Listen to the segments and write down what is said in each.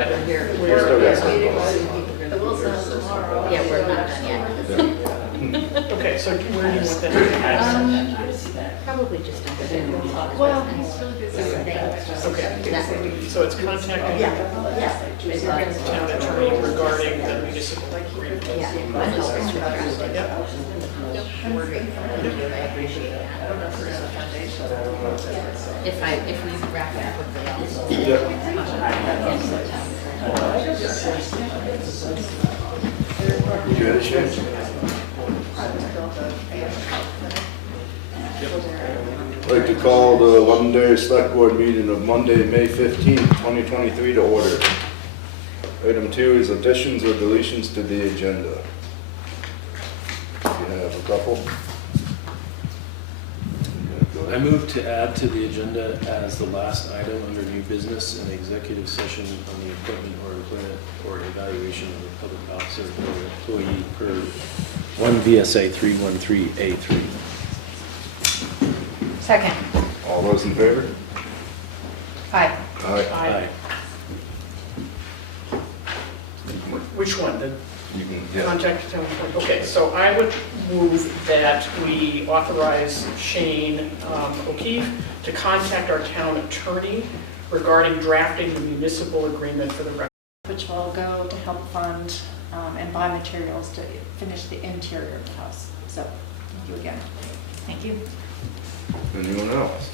Here, yeah, we're not done yet. Okay, so where do you want that to Probably just under there. Well, Okay, so it's contacting the town attorney regarding the municipal agreement. Yeah. Yep. If we wrap it up quickly, I'll. You had a chance? I'd like to call the Londonderry Selectboard meeting of Monday, May 15th, 2023 to order. Item 2 is additions or deletions to the agenda. You have a couple? I move to add to the agenda as the last item under new business an executive session on the appointment or employment or evaluation of a public officer or employee per 1 VSA 313A3. second. All those in favor? Aye. Aye. Aye. Which one? The You can, yeah. contact town attorney? Okay, so I would move that we authorize Shane O'Keefe to contact our town attorney regarding drafting the municipal agreement for the rec. Which will go to help fund and buy materials to finish the interior of the house. So, thank you again. Thank you. Anyone else?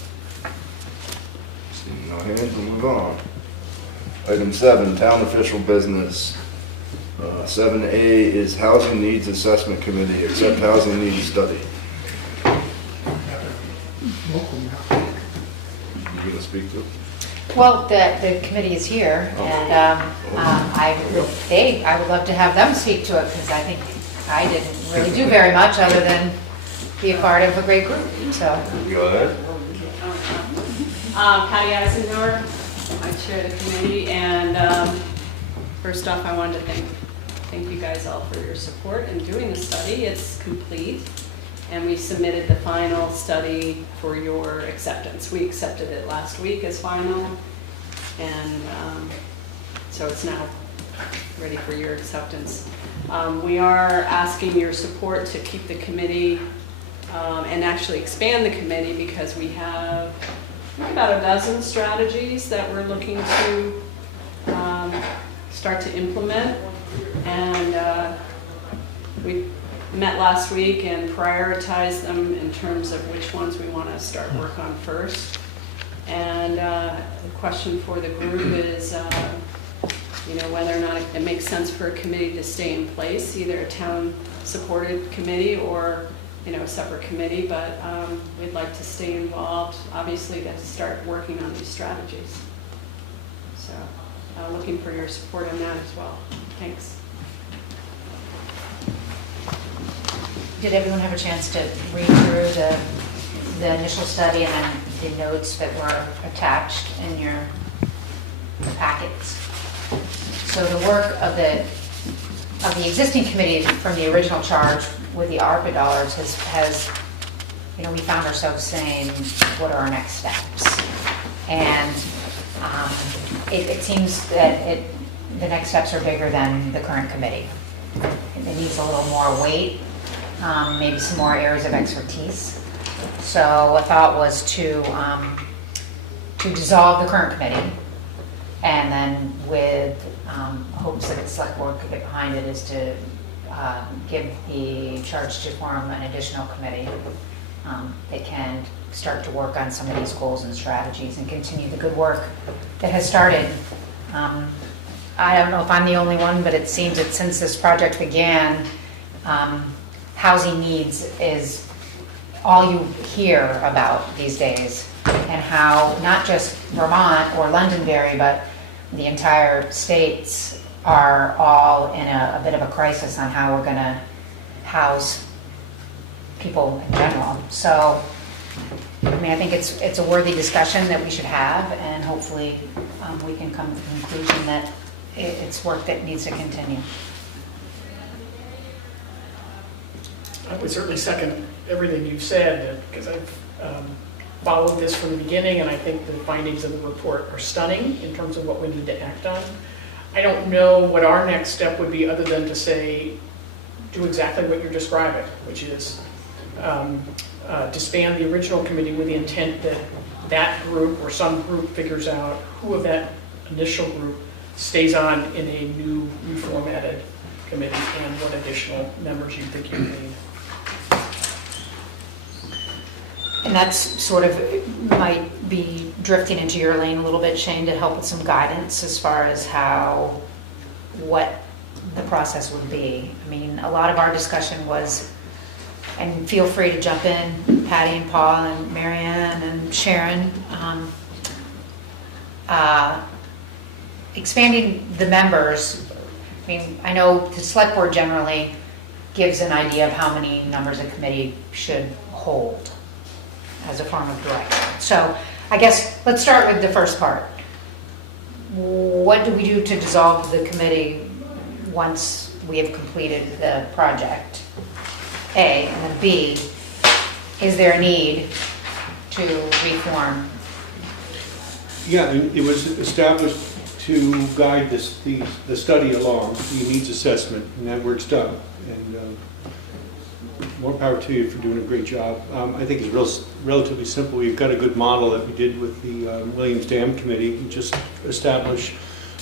Seeing no hands, we'll move on. Item 7, town official business. 7A is Housing Needs Assessment Committee, accept housing needs study. You gonna speak to it? Well, the committee is here, and I would love to have them speak to it, because I think I didn't really do very much other than be a part of a great group, so. Go ahead. Patty Eisenhower, I chair the committee, and first off, I wanted to thank you guys all for your support in doing the study. It's complete, and we submitted the final study for your acceptance. We accepted it last week as final, and so it's now ready for your acceptance. We are asking your support to keep the committee and actually expand the committee, because we have about a dozen strategies that we're looking to start to implement. And we met last week and prioritized them in terms of which ones we want to start work on first. And the question for the group is, whether or not it makes sense for a committee to stay in place, either a town-supported committee or a separate committee, but we'd like to stay involved, obviously, to start working on these strategies. So looking for your support on that as well. Thanks. Did everyone have a chance to read through the initial study and then the notes that were attached in your packets? So the work of the existing committee from the original charge with the ARPA dollars has we found ourselves saying, what are our next steps? And it seems that the next steps are bigger than the current committee. It needs a little more weight, maybe some more areas of expertise. So a thought was to dissolve the current committee, and then with hopes that the select board could get behind it, is to give the charge to form an additional committee that can start to work on some of these goals and strategies and continue the good work that has started. I don't know if I'm the only one, but it seems that since this project began, housing needs is all you hear about these days, and how not just Vermont or Londonderry, but the entire states are all in a bit of a crisis on how we're going to house people in general. So, I think it's a worthy discussion that we should have, and hopefully we can come to the conclusion that it's work that needs to continue. I would certainly second everything you've said, because I've followed this from the beginning, and I think the findings of the report are stunning in terms of what we need to act on. don't know what our next step would be other than to say, do exactly what you're describing, which is disband the original committee with the intent that that group or some group figures out who of that initial group stays on in a new reformatted committee and what additional members you think you need. And that's sort of, might be drifting into your lane a little bit, Shane, to help with some guidance as far as what the process would be. I mean, a lot of our discussion was, and feel free to jump in, Patty and Paul and Marianne and Sharon, expanding the members. I mean, I know the select board generally gives an idea of how many numbers a committee should hold as a form of direction. So I guess let's start with the first part. What do we do to dissolve the committee once we have completed the project? A, and then B, is there a need to reform? Yeah, and it was established to guide the study along, the needs assessment, and that work's done. And more power to you for doing a great job. I think it's relatively simple. We've got a good model that we did with the Williams Dam Committee. We just establish,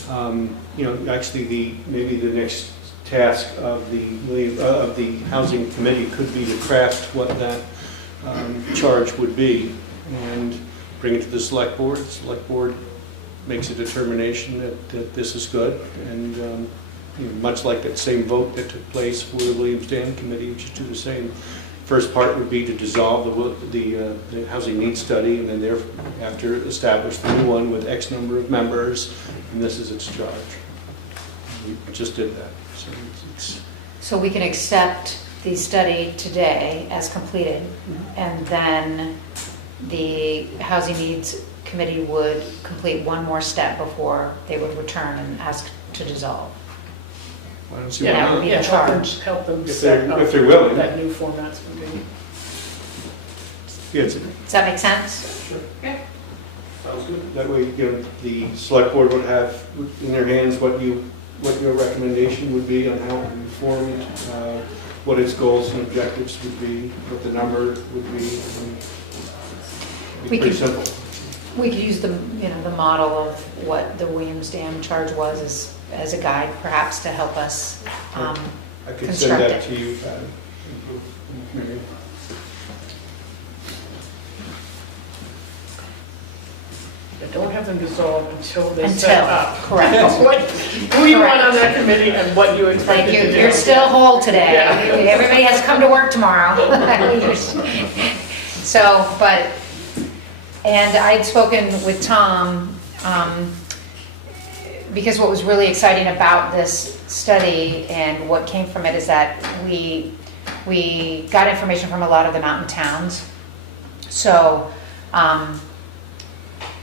actually maybe the next task of the Housing Committee could be to craft what that charge would be and bring it to the Select Board. The Select Board makes a determination that this is good, and much like that same vote that took place for the Williams Dam Committee, we just do the same. First part would be to dissolve the housing needs study, and then thereafter establish the new one with X number of members, and this is its charge. We just did that. So we can accept the study today as completed, and then the Housing Needs Committee would complete one more step before they would return and ask to dissolve. I don't see Yeah, why that would not. be Yeah, the charge. help them If set up if they're willing. that new format's going to be. Yeah, Does that make sense? Okay. sounds good. That way, the Select Board would have in their hands what your recommendation would be on how to reform it, what its goals and objectives would be, what the number would be. It'd We be pretty could- simple. We could use the model of what the Williams Dam charge was as a guide, perhaps, to help us I could construct send that it. to you, Patty. Mary. But don't have them dissolve until they set up. Correct. Who you want on that committee and what you expect Thank it you. to do. You're still whole today. Yeah. Everybody has to come to work tomorrow. And I'd spoken with Tom, because what was really exciting about this study and what came from it is that we got information from a lot of the mountain towns. So,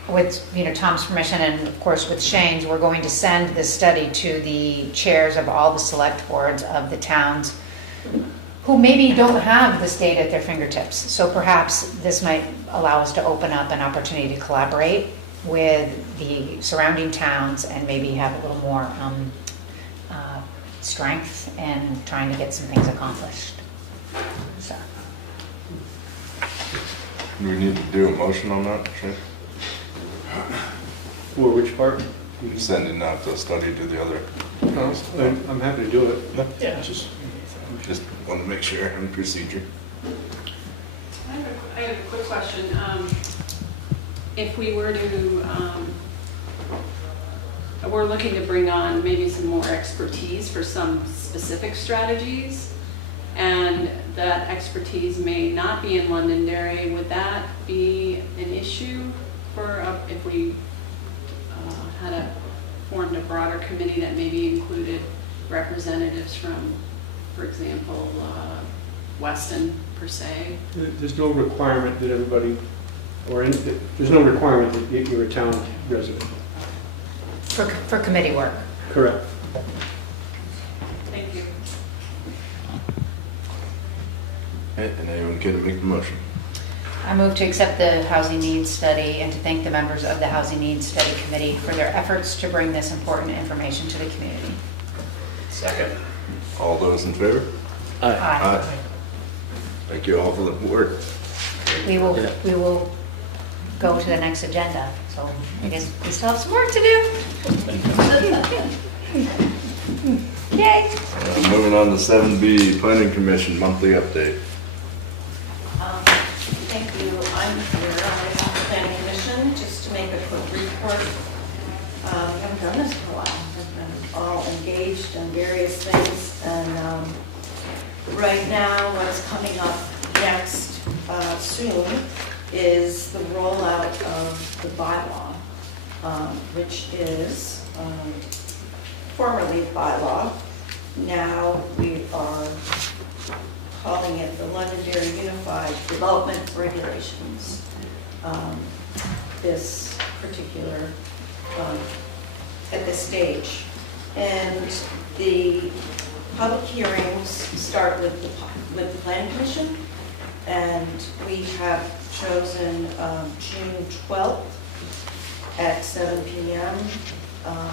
with Tom's permission and of course with Shane's, we're going to send this study to the chairs of all the select boards of the towns who maybe don't have this data at their fingertips. So perhaps this might allow us to open up an opportunity to collaborate with the surrounding towns and maybe have a little more strength in trying to get some things accomplished. So. Do we need to do a motion on that, Shane? For which part? Sending out the study to the other. I'm happy to do it. Yeah. Just want to make sure on procedure. I have a quick question. If we were to, we're looking to bring on maybe some more expertise for some specific strategies, and that expertise may not be in Londonderry, would that be an issue for if we formed a broader committee that maybe included representatives from, for example, Weston per se? There's no requirement that everybody, there's no requirement that you're a town resident. For committee work. Correct. Thank you. And anyone can make the motion. I move to accept the housing needs study and to thank the members of the housing needs study committee for their efforts to bring this important information to the community. Second. All those in favor? Aye. Aye. Thank you all for the work. We will go to the next agenda, so I guess we still have some work to do. Yay! Moving on to 7B, Planning Commission Monthly Update. Thank you. I'm here on behalf of the Planning Commission, just to make a quick report. We haven't done this for a while. We've been all engaged in various things, and right now, what is coming up next soon is the rollout of the bylaw, which is formerly bylaw. Now we are calling it the Londonderry Unified Development Regulations. This particular, at this stage. And the public hearings start with the Planning Commission, and we have chosen June 12th at 7 p.m.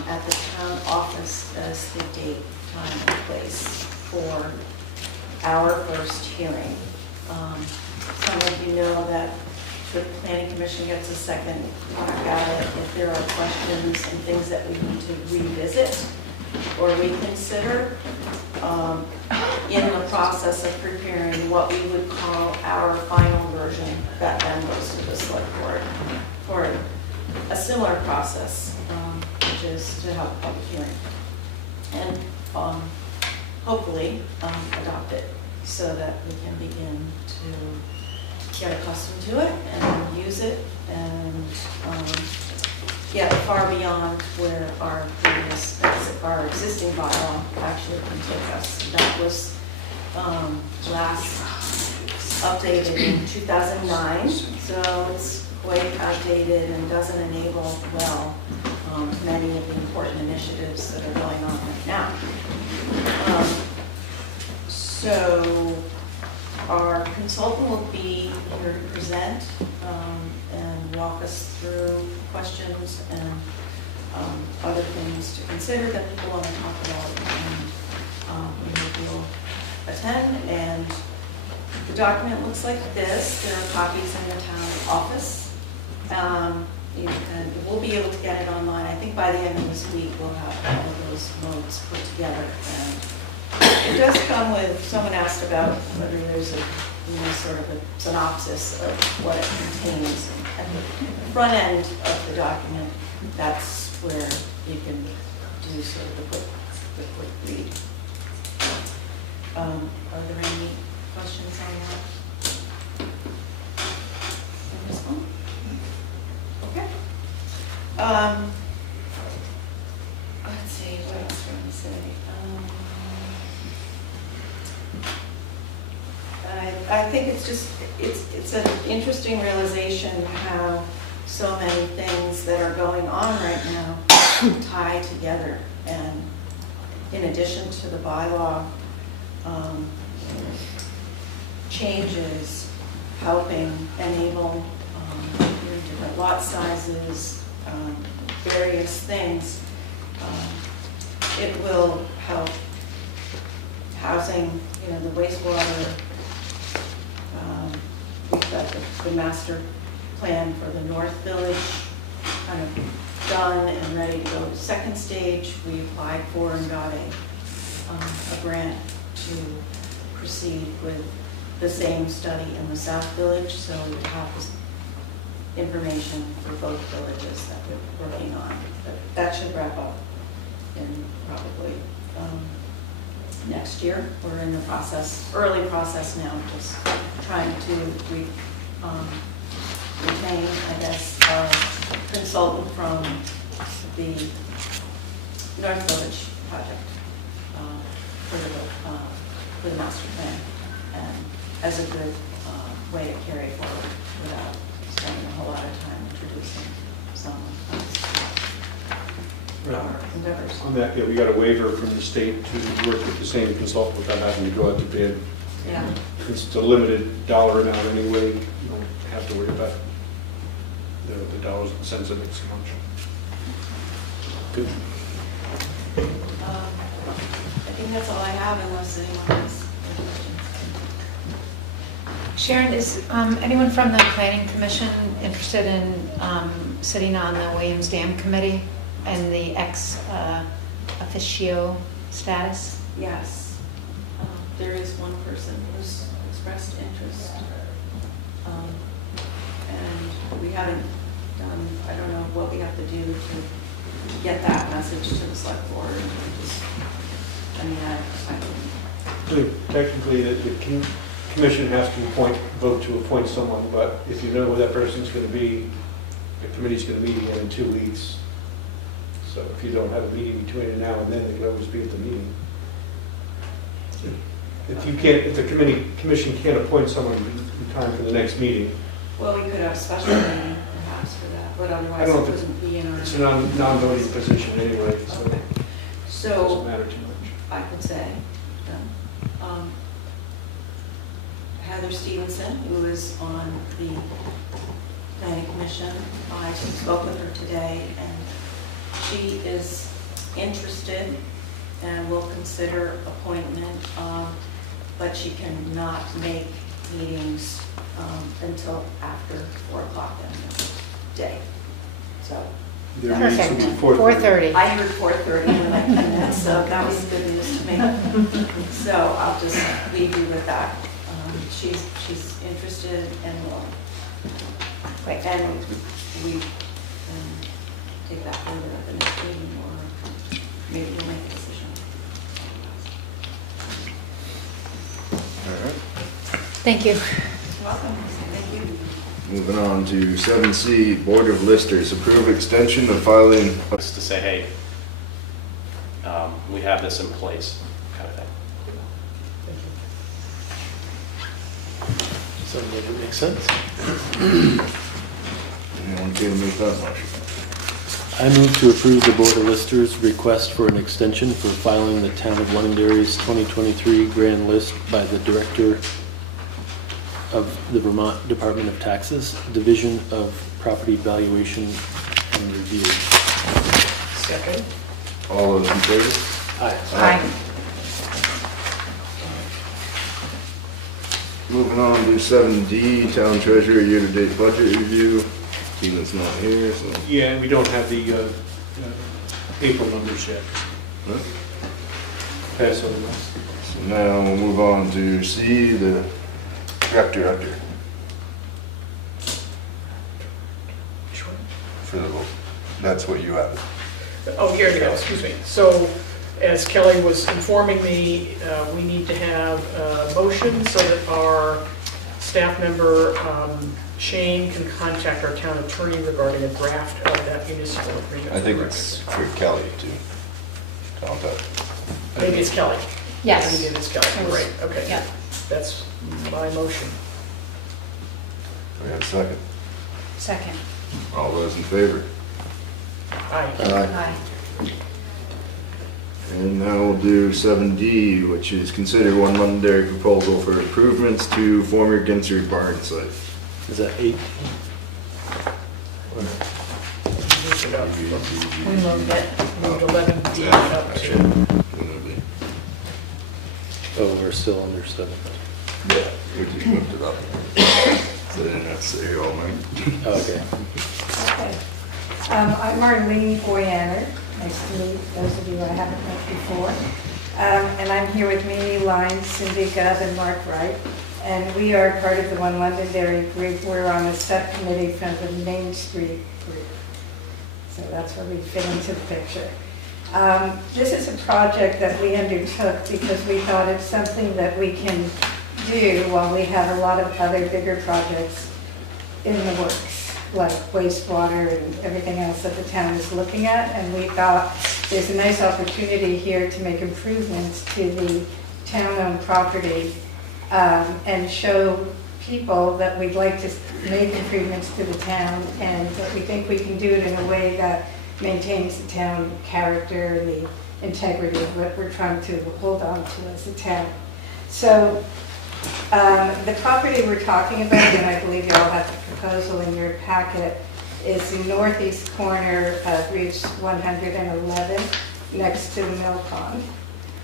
At the town office as the date, time, and place for our first hearing. Some of you know that the Planning Commission gets a second crack at it if there are questions and things that we need to revisit or reconsider in the process of preparing what we would call our final version that then goes to the select board for a similar process, which is to have a public hearing and hopefully adopt it so that we can begin to get accustomed to it and use it and get far beyond where our existing bylaw actually can take us. That was last updated in 2009, so it's quite outdated and doesn't enable well many of the important initiatives that are going on right now. So our consultant will be here to present and walk us through questions and other things to consider that people want to talk about, and we hope you'll attend. And the document looks like this. There are copies in the town office. We'll be able to get it online. I think by the end of this week we'll have all of those notes put together. And it does come with, someone asked about whether there's a sort of a synopsis of what it contains. At the front end of the document, that's where you can do sort of the quick read. Are there any questions on that? On this one? Okay. Let's see, what else do I want to say? I think it's just, it's an interesting realization how so many things that are going on right now tie together. And in addition to the bylaw changes, helping enable different lot sizes, various things, it will help housing, the wastewater. We've got the master plan for the North Village kind of done and ready to go to second stage. We applied for and got a grant to proceed with the same study in the South Village, so we have this information for both villages that we're working on. But that should wrap up in probably next year. We're in the early process now, just trying to retain, I guess, our consultant from the North Village project for the master plan, and as a good way to carry forward without spending a whole lot of time introducing some of our endeavors. On that, we got a waiver from the state to work with the same consultant without having to go out to bid. Yeah. It's a limited dollar amount anyway, you don't have to worry about the dollars and cents of it so much. Good. I think that's all I have unless anyone has any questions. Sharon, is anyone from the Planning Commission interested in sitting on the Williams Dam Committee and the ex officio status? Yes, there is one person who's expressed interest. And we haven't done, I don't know what we have to do to get that message to the select board. Technically, the commission has to vote to appoint someone, but if you know who that person's going to be, the committee's going to meet again in 2 weeks. So if you don't have a meeting between now and then, they can always be at the meeting. If the commission can't appoint someone in time for the next meeting, Well, we could have a special meeting perhaps for that, but I otherwise it don't know if wouldn't be in our. it's a non-voting position anyway, so Okay. it So doesn't matter too much. I could say, Heather Stevenson, who is on the planning commission, I spoke with her today, and she is interested and will consider appointment, but she cannot make meetings until after 4 o'clock in the day. So Their meetings will Perfect. be 4:30. 4:30. I heard 4:30 and I came in, so that was good news to me. So I'll just leave you with that. She's interested and will. Great. And we can take that further at the next meeting, or maybe we'll make a decision. All right. Thank you. Welcome, thank you. Moving on to 7C, Board of Listers, approve extension of filing. Just to say, hey, we have this in place, kind of thing. Sounds like it makes sense. Anyone care to make that motion? I move to approve the Board of Listers' request for an extension for filing the Town of Londonderry's 2023 grand list by the Director of the Vermont Department of Taxes, Division of Property Valuation and Review. Second. All those in favor? Aye. Aye. Moving on to 7D, Town Treasurer Year-to-Date Budget Review. Tina's not here, so. Yeah, we don't have the April numbers yet. Huh? Pass on those. So now we'll move on to C, the Rec Director. For the vote. That's what you have. Oh, here you go, excuse me. So, as Kelly was informing me, we need to have a motion so that our staff member, Shane, can contact our town attorney regarding a draft of that municipal agreement. I think it's for Kelly to contact. Maybe it's Kelly. Yes. Maybe it's Kelly, It was- right, okay. Yeah. That's my motion. Do we have a second? Second. All those in favor? Aye. Aye. And now we'll do 7D, which is consider one Londonderry proposal for improvements to former Ginsert barn site. Is that 8? Move it up. We moved it. Moved 11D up Actually, to, wouldn't it be? Oh, we're still under 7. Yeah, we just moved it up. So they didn't have to stay here all night. Oh, okay. Okay. I'm Marlene Boyaner. Nice to meet those of you I haven't met before. And I'm here with Mimi Lyons, Cindy Gubb, and Mark Wright. And we are part of the One Londonderry group. We're on the subcommittee from the Main Street group. So that's where we fit into the picture. This is a project that we undertook because we thought it's something that we can do while we have a lot of other bigger projects in the works, like wastewater and everything else that the town is looking at. And we thought there's a nice opportunity here to make improvements to the town-owned property and show people that we'd like to make improvements to the town and that we think we can do it in a way that maintains the town character and the integrity of what we're trying to hold on to as a town. So The property we're talking about, and I believe you all have the proposal in your packet, is the northeast corner of Route 111, next to the mill pond.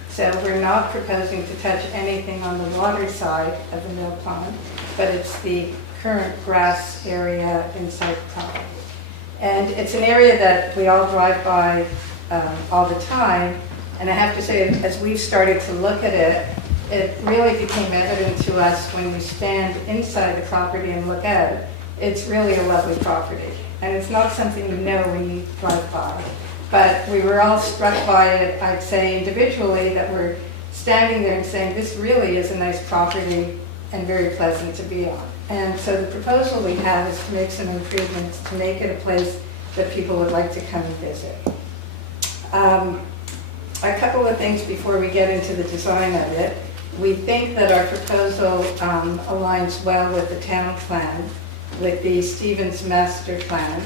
So we're not proposing to touch anything on the water side of the mill pond, but it's the current grass area inside the property. And it's an area that we all drive by all the time, and I have to say, as we've started to look at it, it really became evident to us when we stand inside the property and look at it. It's really a lovely property, and it's not something you know when you drive by. But we were all struck by it, I'd say individually, that we're standing there and saying, this really is a nice property and very pleasant to be on. And so the proposal we have is to make some improvements to make it a place that people would like to come and visit. A couple of things before we get into the design of it. We think that our proposal aligns well with the town plan, with the Stevens master plan.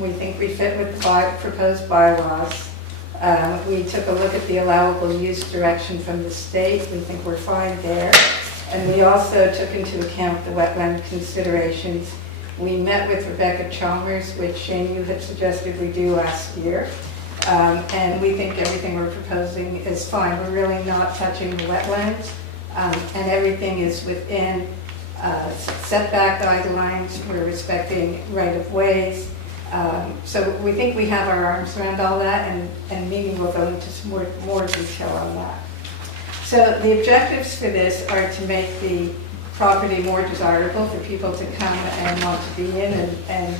We think we fit with the proposed bylaws. We took a look at the allowable use direction from the state. We think we're fine there. And we also took into account the wetland considerations. We met with Rebecca Chalmers, which Shane, you had suggested we do last year. And we think everything we're proposing is fine. We're really not touching the wetlands, and everything is within setback guidelines. We're respecting right-of-ways. So we think we have our arms around all that, and Mimi will go into some more detail on that. So the objectives for this are to make the property more desirable for people to come and want to be in and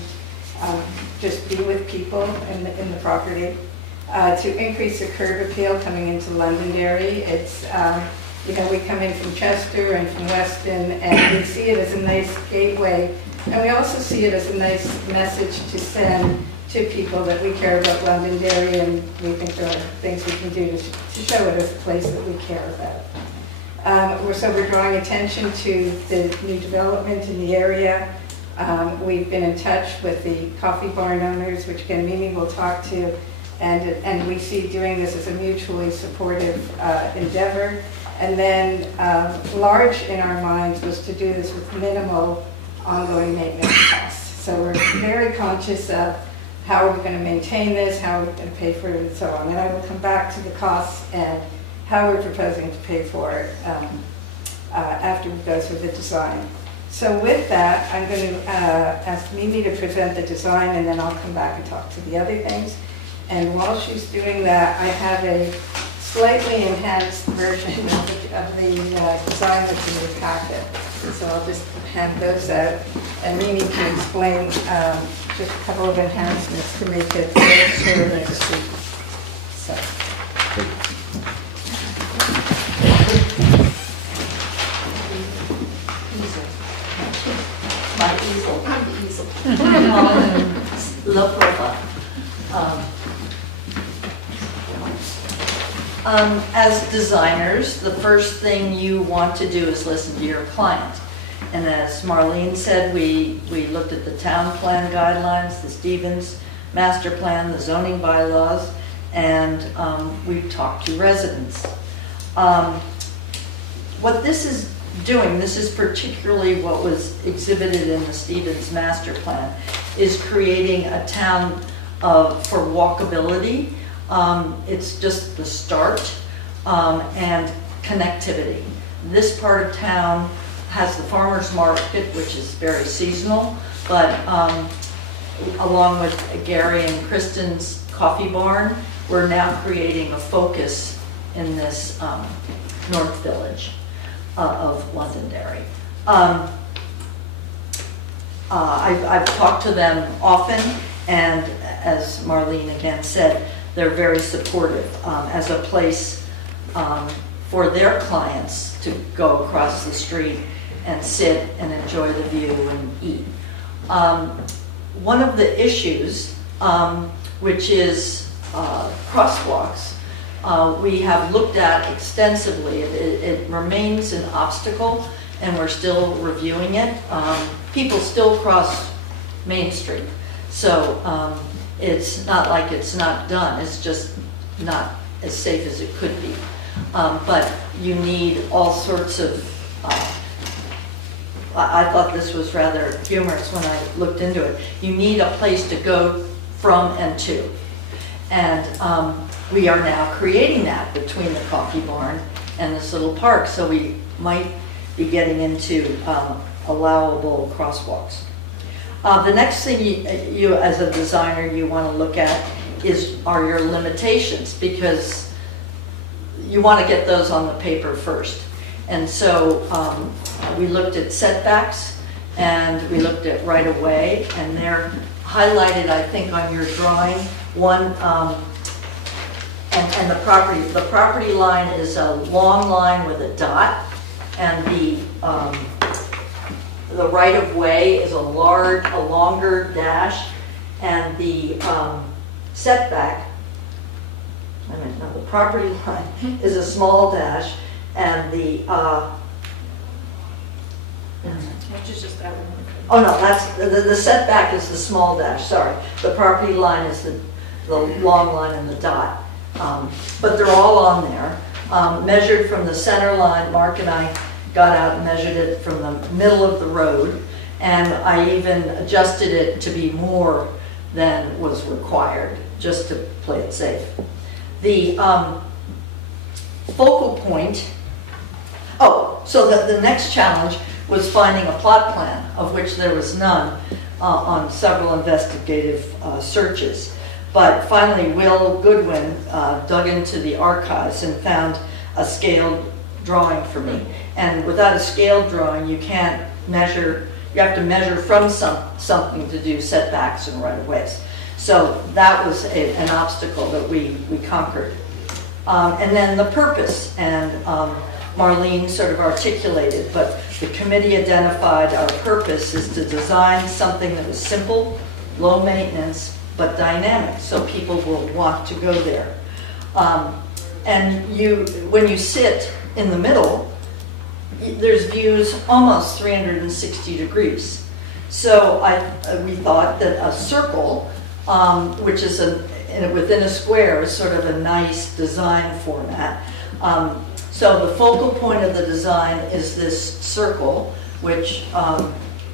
just be with people in the property. To increase the curb appeal coming into Londonderry. It's, we come in from Chester and from Weston, and we see it as a nice gateway. And we also see it as a nice message to send to people that we care about Londonderry, and we think there are things we can do to show it as a place that we care about. So we're drawing attention to the new development in the area. We've been in touch with the coffee barn owners, which again Mimi will talk to, and we see doing this as a mutually supportive endeavor. And then large in our minds was to do this with minimal ongoing maintenance costs. So we're very conscious of how are we going to maintain this, how are we going to pay for it, and so on. And I will come back to the costs and how we're proposing to pay for it after we go through the design. So with that, I'm going to ask Mimi to present the design, and then I'll come back and talk to the other things. And while she's doing that, I have a slightly enhanced version of the design that's in your packet. So I'll just hand those out, and Mimi can explain just a couple of enhancements to make it more interesting. So. My easel, I'm the easel. Low profile. As designers, the first thing you want to do is listen to your client. And as Marlene said, we looked at the town plan guidelines, the Stevens master plan, the zoning bylaws, and we talked to residents. What this is doing, this is particularly what was exhibited in the Stevens master plan, is creating a town for walkability. It's just the start, and connectivity. This part of town has the farmer's market, which is very seasonal, but along with Gary and Kristen's coffee barn, we're now creating a focus in this North Village of Londonderry. I've talked to them often, and as Marlene again said, they're very supportive as a place for their clients to go across the street and sit and enjoy the view and eat. One of the issues, which is crosswalks, we have looked at extensively. It remains an obstacle, and we're still reviewing it. People still cross Main Street, so it's not like it's not done. It's just not as safe as it could be. But you need all sorts of, I thought this was rather humorous when I looked into it. You need a place to go from and to. And we are now creating that between the coffee barn and this little park. So we might be getting into allowable crosswalks. The next thing you as a designer, you want to look at are your limitations, because you want to get those on the paper first. And so we looked at setbacks, and we looked at right-of-way, and they're highlighted, I think, on your drawing. One, and the property line is a long line with a dot, and the right-of-way is a longer dash, and the setback, the property line is a small dash, and the, Which is just that one. oh no, that's, the setback is the small dash, sorry. The property line is the long line and the dot. But they're all on there. Measured from the center line, Mark and I got out and measured it from the middle of the road, and I even adjusted it to be more than was required, just to play it safe. The focal point, so the next challenge was finding a plot plan, of which there was none on several investigative searches. But finally, Will Goodwin dug into the archives and found a scaled drawing for me. And without a scaled drawing, you can't measure, you have to measure from something to do setbacks and right-of-ways. So that was an obstacle that we conquered. And then the purpose, and Marlene sort of articulated, but the committee identified our purpose is to design something that is simple, low maintenance, but dynamic, so people will want to go there. And when you sit in the middle, there's views almost 360 degrees. So we thought that a circle, which is within a square, is sort of a nice design format. So the focal point of the design is this circle, which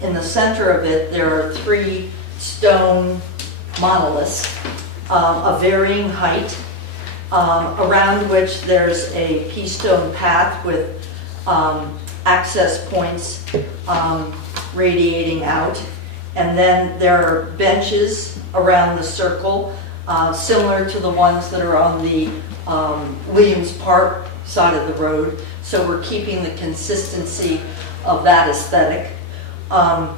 in the center of it, there are 3 stone monoliths of varying height, around which there's a pea stone path with access points radiating out. And then there are benches around the circle, similar to the ones that are on the Williams Park side of the road. So we're keeping the consistency of that aesthetic. And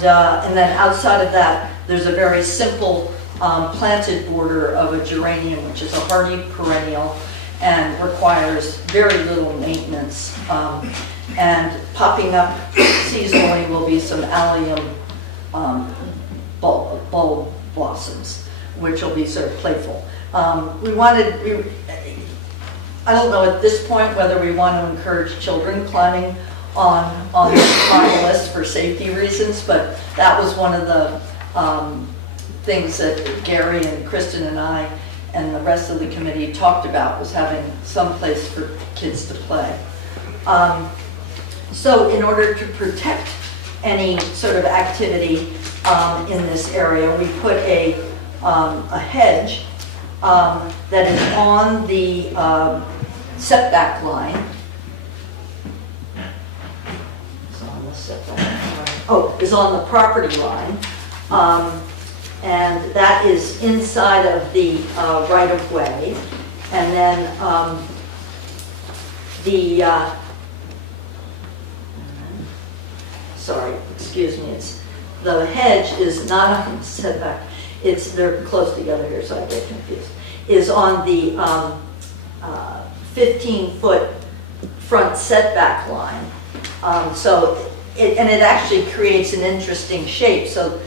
then outside of that, there's a very simple planted border of a geranium, which is a hardy perennial and requires very little maintenance. And popping up seasonally will be some allium bulb blossoms, which will be sort of playful. I don't know at this point whether we want to encourage children climbing on the monoliths for safety reasons, but that was one of the things that Gary and Kristen and I and the rest of the committee talked about, was having some place for kids to play. So in order to protect any sort of activity in this area, we put a hedge that is on the setback line. Is on the property line. And that is inside of the right-of-way. And then the hedge is not on the setback. They're close together here, so I get confused. Is on the 15-foot front setback line. It actually creates an interesting shape. So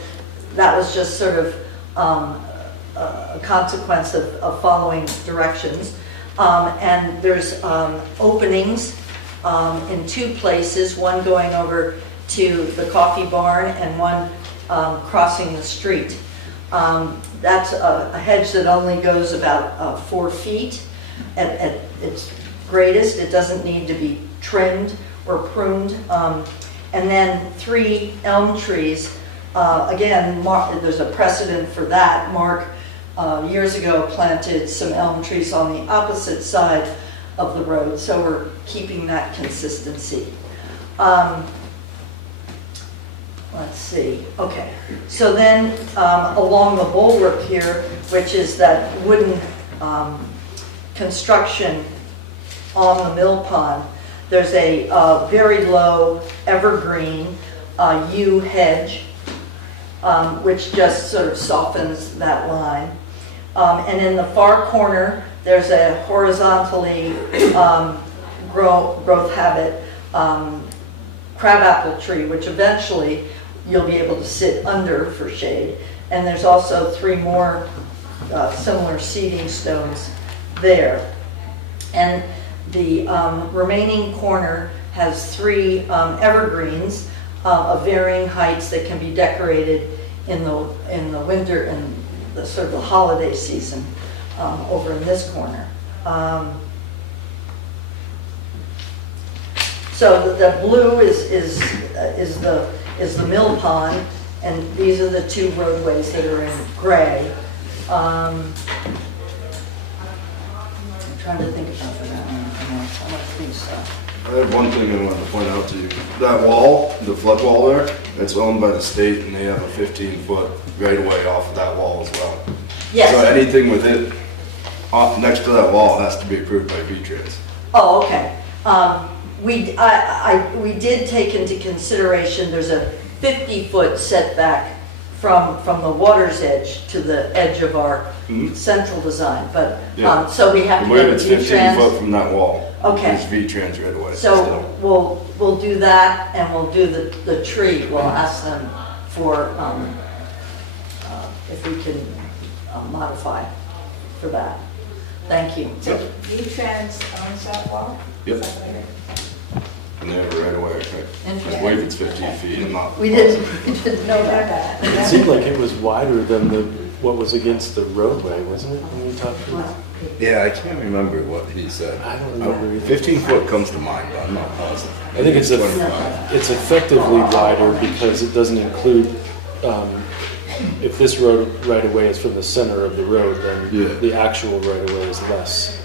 that was just sort of a consequence of following directions. And there's openings in 2 places, one going over to the coffee barn and one crossing the street. That's a hedge that only goes about 4 feet. at its greatest. It doesn't need to be trimmed or pruned. And then 3 elm trees. Again, there's a precedent for that. Mark years ago planted some elm trees on the opposite side of the road, so we're keeping that consistency. Let's see, okay. So then along the bulwark here, which is that wooden construction on the mill pond, there's a very low evergreen yew hedge, which just sort of softens that line. And in the far corner, there's a horizontally growth habit crabapple tree, which eventually you'll be able to sit under for shade. And there's also 3 more similar seeding stones there. And the remaining corner has 3 evergreens of varying heights that can be decorated in the winter and the sort of the holiday season over in this corner. So the blue is the mill pond, and these are the 2 roadways that are in gray. I'm trying to think about that. I don't think so. I have one thing I wanted to point out to you. That wall, the flood wall there, it's owned by the state, and they have a 15-foot right-of-way off of that wall as well. Yes. So anything with it next to that wall has to be approved by V-Trans. Oh, okay. We did take into consideration there's a 50-foot setback from the water's edge to the edge of our central design, but Yeah. so we have to Where get it's 15 V-Trans. foot from that wall. Okay. There's V-Trans right away. So we'll do that, and we'll do the tree. We'll ask them for if we can modify for that. Thank you. So V-Trans owns that wall? Yep. Is that right? And they have it right away. I believe it's 15 feet. I'm not. We didn't know that. It seemed like it was wider than what was against the roadway, wasn't it, when you talked to him? Yeah, I can't remember what he said. I don't remember either. 15 foot comes to mind, but I'm not positive. I think it's 25. it's effectively wider because it doesn't include, if this road right away is from the center of the road, then Yeah. the actual right away is less.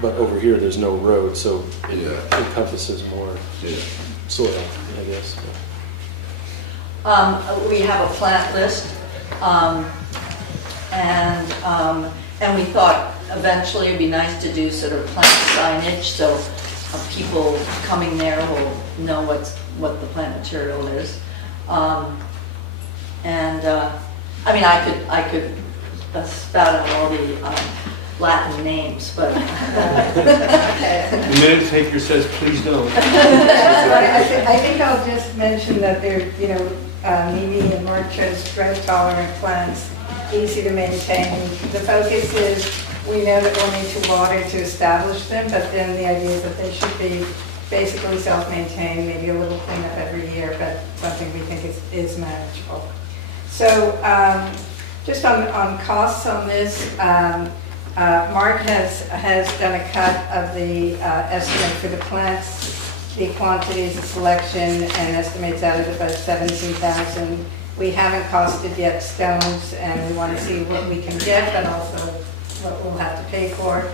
But over here, there's no road, so it Yeah. encompasses more Yeah. soil, I guess. We have a plant list, and we thought eventually it'd be nice to do sort of plant signage, so people coming there will know what the plant material is. I mean, I could spout out all the Latin names, but. The minute taker says, please don't. I think I'll just mention that they're, Mimi and Mark chose drought-tolerant plants, easy to maintain. The focus is, we know that we'll need to water to establish them, but then the idea is that they should be basically self-maintained, maybe a little cleanup every year, but something we think is manageable. So just on costs on this, Mark has done a cut of the estimate for the plants, the quantities, the selection, and estimates out at about 17,000. We haven't costed yet stones, and we want to see what we can get, but also what we'll have to pay for.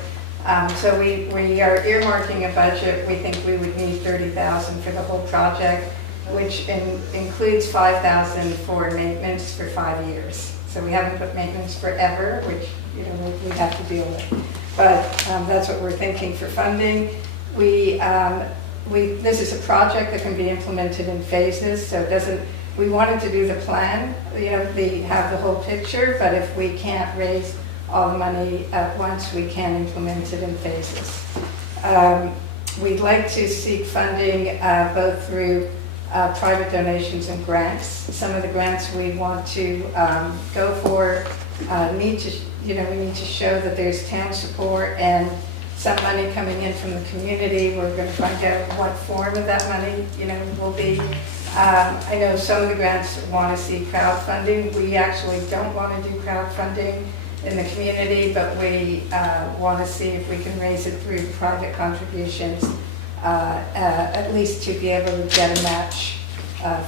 So we are earmarking a budget. We think we would need 30,000 for the whole project, which includes 5,000 for maintenance for 5 years. So we haven't put maintenance forever, which we have to deal with. But that's what we're thinking for funding. This is a project that can be implemented in phases, so it doesn't. We wanted to do the plan, have the whole picture, but if we can't raise all the money at once, we can implement it in phases. We'd like to seek funding both through private donations and grants. Some of the grants we want to go for we need to show that there's town support and some money coming in from the community. We're going to find out what form of that money, will be. I know some of the grants want to see crowdfunding. We actually don't want to do crowdfunding. in the community, but we want to see if we can raise it through private contributions, at least to be able to get a match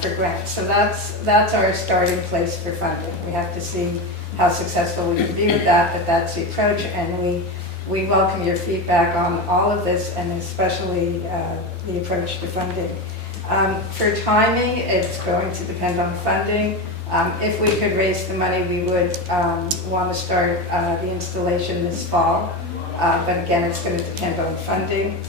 for grants. So that's our starting place for funding. We have to see how successful we can be with that, but that's the approach, and we welcome your feedback on all of this, and especially the approach to funding. For timing, it's going to depend on funding. If we could raise the money, we would want to start the installation this fall, but again, it's going to depend on funding.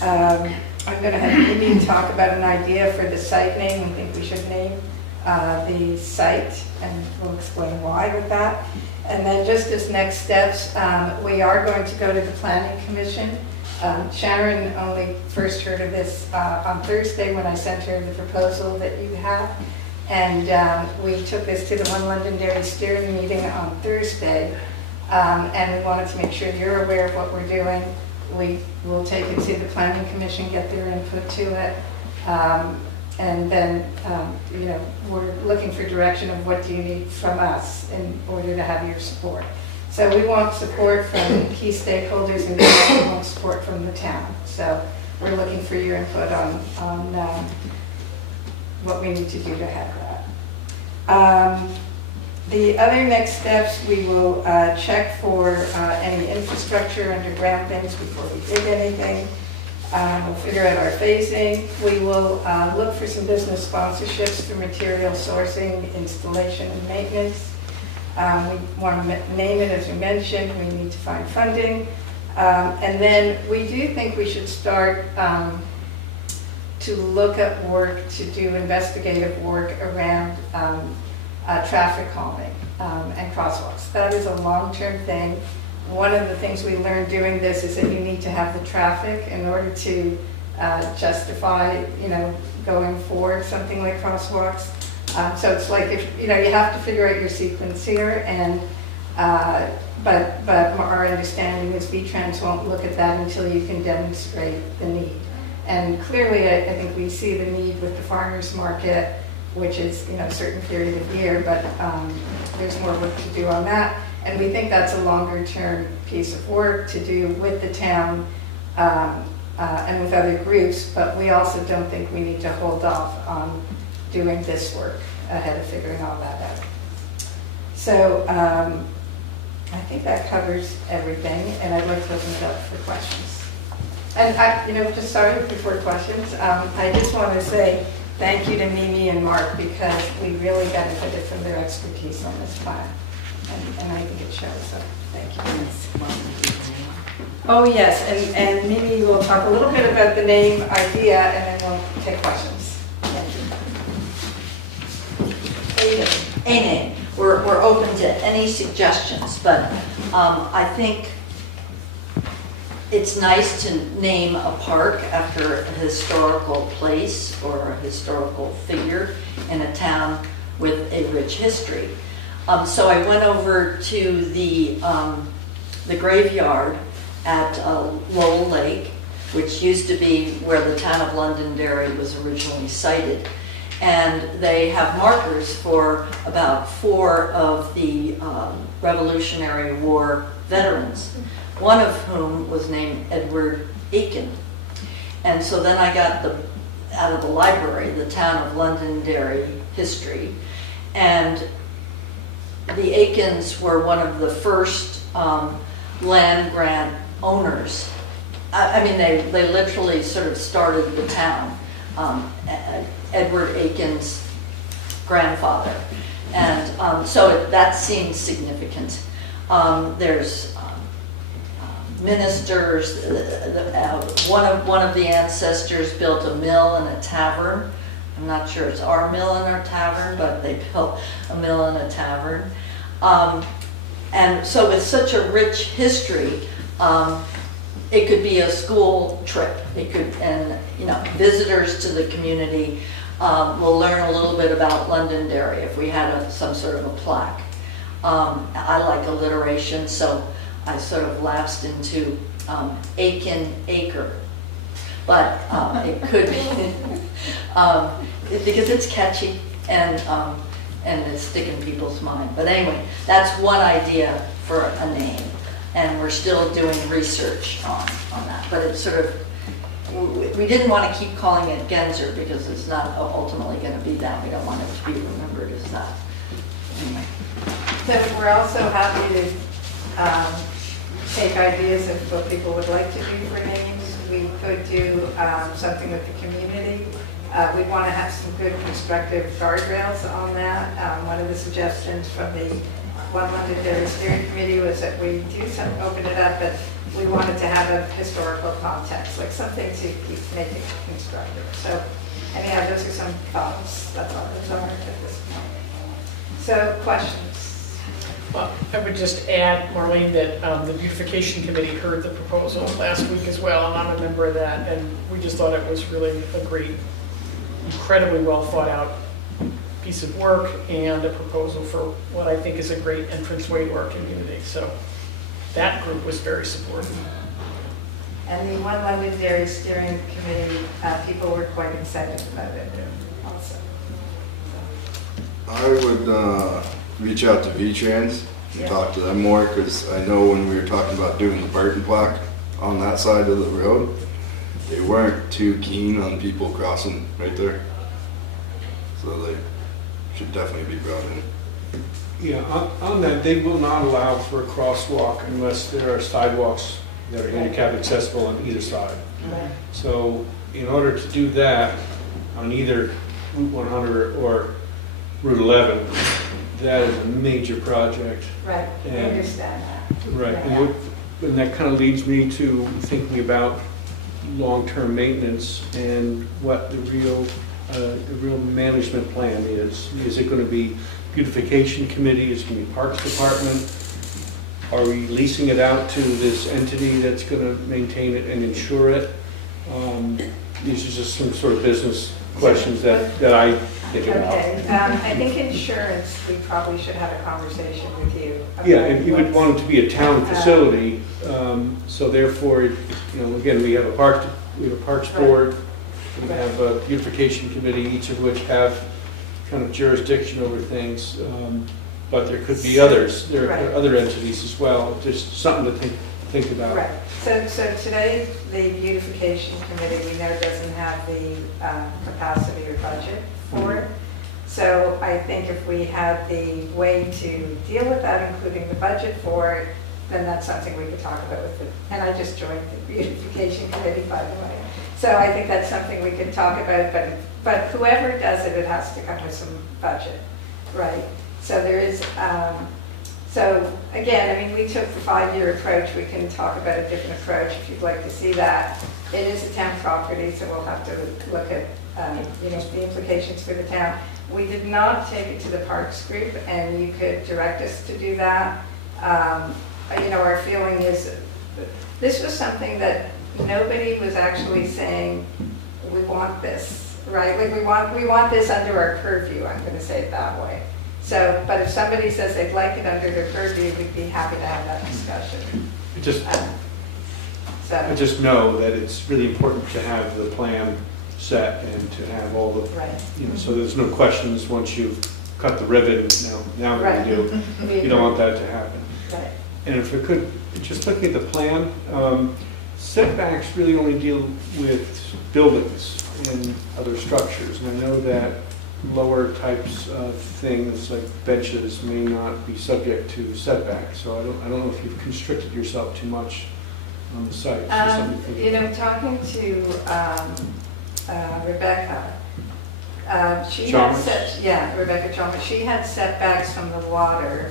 I'm going to have Mimi talk about an idea for the site name. We think we should name the site, and we'll explain why with that. And then just as next steps, we are going to go to the Planning Commission. Sharon only first heard of this on Thursday when I sent her the proposal that you have. And we took this to the One Londonderry steering meeting on Thursday. And we wanted to make sure you're aware of what we're doing. We will take it to the Planning Commission, get their input to it. And then, we're looking for direction of what do you need from us in order to have your support. So we want support from key stakeholders, and we want support from the town. So we're looking for your input on what we need to do to have that. The other next steps, we will check for any infrastructure underground things before we dig anything. We'll figure out our phasing. We will look for some business sponsorships for material sourcing, installation, and maintenance. We want to name it, as we mentioned. We need to find funding. And then we do think we should start to look at work, to do investigative work around traffic calming and crosswalks. That is a long-term thing. One of the things we learned doing this is that you need to have the traffic in order to justify, going forward something like crosswalks. So it's like you have to figure out your sequence here, and but our understanding is V-Trans won't look at that until you can demonstrate the need. And clearly, I think we see the need with the farmers market, which is a certain period of year, but there's more work to do on that. And we think that's a longer term piece of work to do with the town and with other groups, but we also don't think we need to hold off on doing this work ahead of figuring all that out. So I think that covers everything, and I'd like to open it up for questions. And just sorry before questions, I just want to say thank you to Mimi and Mark, because we really benefited from their expertise on this plan. And I think it shows, so thank you. Oh, yes, and Mimi will talk a little bit about the name idea, and then we'll take questions. A name. We're open to any suggestions, but I think it's nice to name a park after a historical place or a historical figure in a town with a rich history. So I went over to the graveyard at Lowell Lake, which used to be where the town of Londonderry was originally sited. And they have markers for about 4 of the Revolutionary War veterans, one of whom was named Edward Aiken. And so then I got out of the library, the town of Londonderry history, and the Aikens were one of the first land grant owners. I mean, they literally sort of started the town. Edward Aiken's grandfather. And so that seems significant. There's ministers. One of the ancestors built a mill and a tavern. I'm not sure it's our mill and our tavern, but they built a mill and a tavern. And so with such a rich history, it could be a school trip. It could, and visitors to the community will learn a little bit about Londonderry if we had some sort of a plaque. I like alliteration, so I sort of lapsed into Aiken Acre. But it could be, because it's catchy and it's sticking in people's mind. But anyway, that's one idea for a name. And we're still doing research on that. But it's sort of, we didn't want to keep calling it Genzer because it's not ultimately going to be that. We don't want it to be remembered as that. Anyway. So we're also happy to take ideas of what people would like to do for names. We could do something with the community. We want to have some good constructive guardrails on that. One of the suggestions from the One Londonderry Steering Committee was that we do some, open it up, but we wanted to have a historical context, like something to keep making it constructive. So anyhow, those are some thoughts. That's all those are at this point. So questions? Well, I would just add, Marlene, that the beautification committee heard the proposal last week as well, and I'm a member of that, and we just thought it was really a great, incredibly well thought out piece of work and a proposal for what I think is a great entranceway to our community. So that group was very supportive. And the One Londonderry Steering Committee, people were quite excited about it also. I would reach out to V-Trans and Yeah. talk to them more, because I know when we were talking about doing the Barton plaque on that side of the road, they weren't too keen on people crossing right there. So they should definitely be brought in. Yeah, on that, they will not allow for a crosswalk unless there are sidewalks that are handicap accessible on either side. Right. So in order to do that on either Route 100 or Route 11, that is a major project. Right, I And- understand that. Right, Yeah. and that kind of leads me to thinking about long-term maintenance and what the real management plan is. Is it going to be beautification committee? Is it going to be parks department? Are we leasing it out to this entity that's going to maintain it and insure it? These are just some sort of business questions that I think about. Okay, I think insurance, we probably should have a conversation with you. about Yeah, and you would what's- want it to be a town facility, so therefore, again, we have a parks board, we have a beautification committee, each of which have kind of jurisdiction over things, but there could be others, there Right. are other entities as well, just something to think about. Right, so today, the beautification committee, we know doesn't have the capacity or budget for it. So I think if we had the way to deal with that, including the budget for it, then that's something we could talk about with the, and I just joined the beautification committee, by the way. So I think that's something we could talk about, but whoever does it, it has to come with some budget, right? So there is, so again, I mean, we took the 5-year approach. We can talk about a different approach if you'd like to see that. It is a town property, so we'll have to look at, the implications for the town. We did not take it to the Parks Group, and you could direct us to do that. Our feeling is, this was something that nobody was actually saying, we want this, right? Like, we want this under our purview, I'm going to say it that way. So, but if somebody says they'd like it under their purview, we'd be happy to have that discussion. I just know that it's really important to have the plan set and to have all the, Right. so there's no questions once you've cut the ribbon, now what do you do? You don't want that to happen. Right. And if I could, just looking at the plan, setbacks really only deal with buildings and other structures. And I know that lower types of things like benches may not be subject to setbacks. So I don't know if you've constricted yourself too much on the site. Is there something to think about? Talking to Rebecca, she Chalmers? had Rebecca Chalmers, she had setbacks from the water,